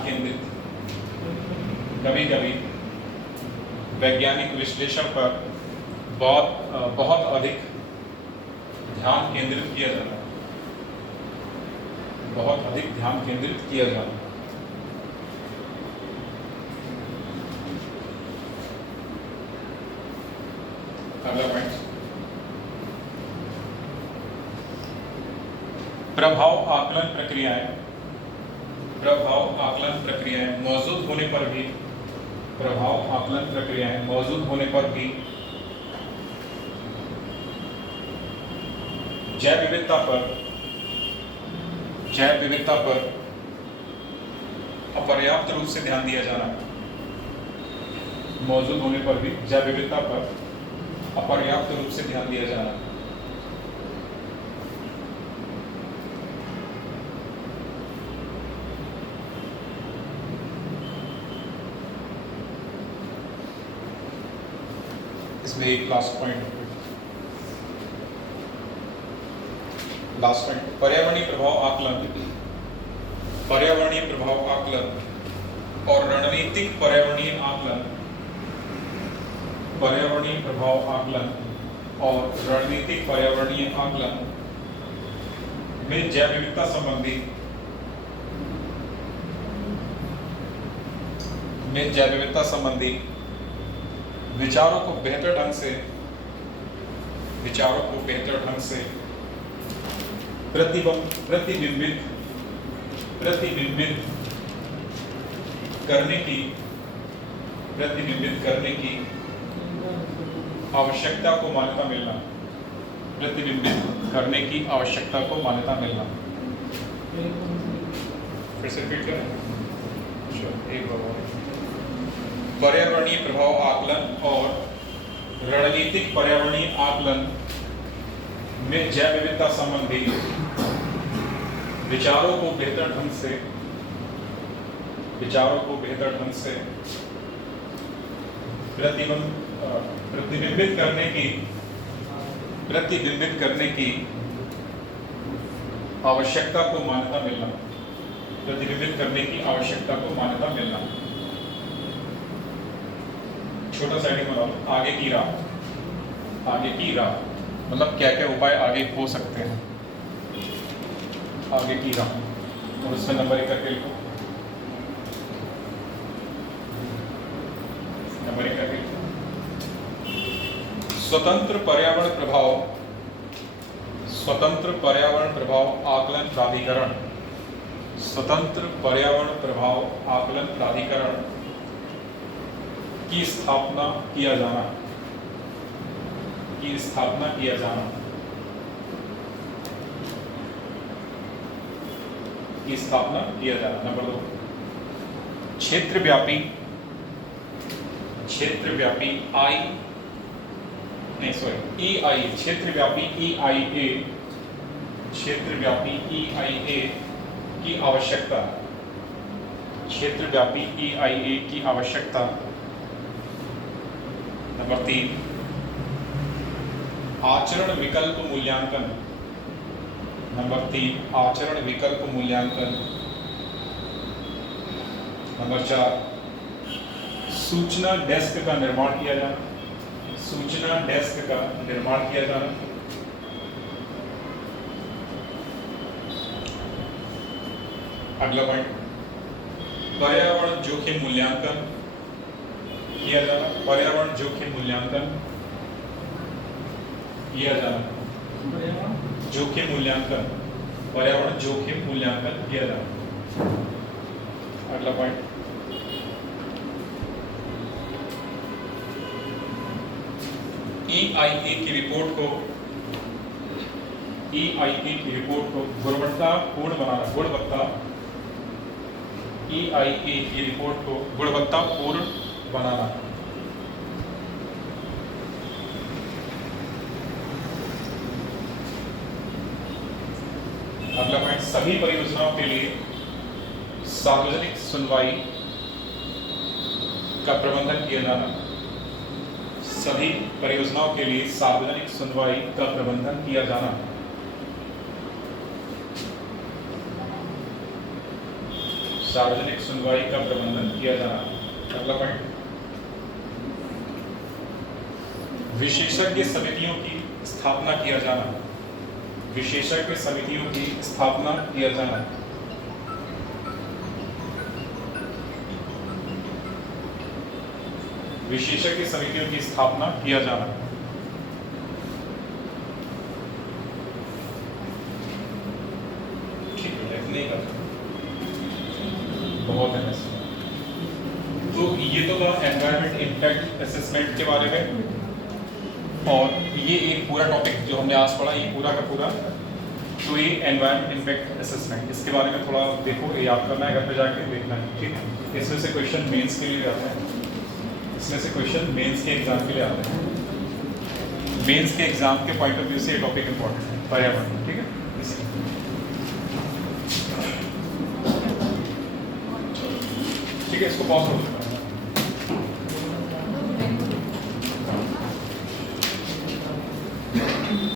केंद्रित किया जाना। अगला पॉइंट, प्रभाव आकलन प्रक्रियाएं प्रभाव आकलन प्रक्रियाएं मौजूद होने पर भी, प्रभाव आकलन प्रक्रियाएं मौजूद होने पर भी जैव विविधता पर अपर्याप्त रूप से ध्यान दिया जाना, मौजूद होने पर भी जैव विविधता पर अपर्याप्त रूप से ध्यान दिया जाना। इसमें एक लास्ट पॉइंट, पर्यावरणीय प्रभाव आकलन, पर्यावरणीय प्रभाव आकलन और रणनीतिक पर्यावरणीय आकलन, पर्यावरणीय प्रभाव आकलन और रणनीतिक पर्यावरणीय आकलन में जैव विविधता संबंधी विचारों को बेहतर ढंग से प्रतिबिंबित करने की आवश्यकता को मान्यता मिलना, प्रतिबिंबित करने की आवश्यकता को मान्यता मिलना। फिर से रिपीट करें, एक बार और। पर्यावरणीय प्रभाव आकलन और रणनीतिक पर्यावरणीय आकलन में जैव विविधता संबंधी विचारों को बेहतर ढंग से प्रतिबिंबित करने की आवश्यकता को मान्यता मिलना, प्रतिबिंबित करने की आवश्यकता को मान्यता मिलना। छोटा सा हेडिंग बनाओ, आगे की राह, मतलब क्या क्या उपाय आगे हो सकते हैं, आगे की राह, और उसमें नंबर 1 करके लिखो, नंबर 1 करके लिखो। स्वतंत्र पर्यावरण प्रभाव आकलन प्राधिकरण, स्वतंत्र पर्यावरण प्रभाव आकलन प्राधिकरण की स्थापना किया जाना, नंबर 2, क्षेत्रव्यापी EIA की आवश्यकता, नंबर 3, आचरण विकल्प मूल्यांकन, नंबर 4, सूचना डेस्क का निर्माण किया जाना, अगला पॉइंट, पर्यावरण जोखिम मूल्यांकन किया जाना, पर्यावरण जोखिम मूल्यांकन किया जाना। अगला पॉइंट, EIA की रिपोर्ट को गुणवत्तापूर्ण बनाना, EIA की रिपोर्ट को गुणवत्तापूर्ण बनाना। अगला पॉइंट, सभी परियोजनाओं के लिए सार्वजनिक सुनवाई का प्रबंधन किया जाना, सभी परियोजनाओं के लिए सार्वजनिक सुनवाई का प्रबंधन किया जाना। अगला पॉइंट, विशेषज्ञ समितियों की स्थापना किया जाना, विशेषज्ञ समितियों की स्थापना किया जाना। विशेषज्ञ समितियों की स्थापना किया जाना। ठीक है, नहीं करता। बहुत है ऐसे। तो ये तो था एनवायरनमेंट इम्पैक्ट असेसमेंट के बारे में, और ये एक पूरा टॉपिक जो हमने आज पढ़ा, ये पूरा का पूरा, तो ये एनवायरनमेंट इम्पैक्ट असेसमेंट, इसके बारे में थोड़ा देखो, ये याद करना है, घर पे जाके देखना है, ठीक है। इसमें से क्वेश्चन मेंस के लिए आता है, इसमें से क्वेश्चन मेंस के एग्जाम के लिए आते हैं। मेंस के एग्जाम के पॉइंट ऑफ व्यू से ये टॉपिक इंपॉर्टेंट है, पर्यावरण, ठीक है। ठीक है, इसको पॉज करो।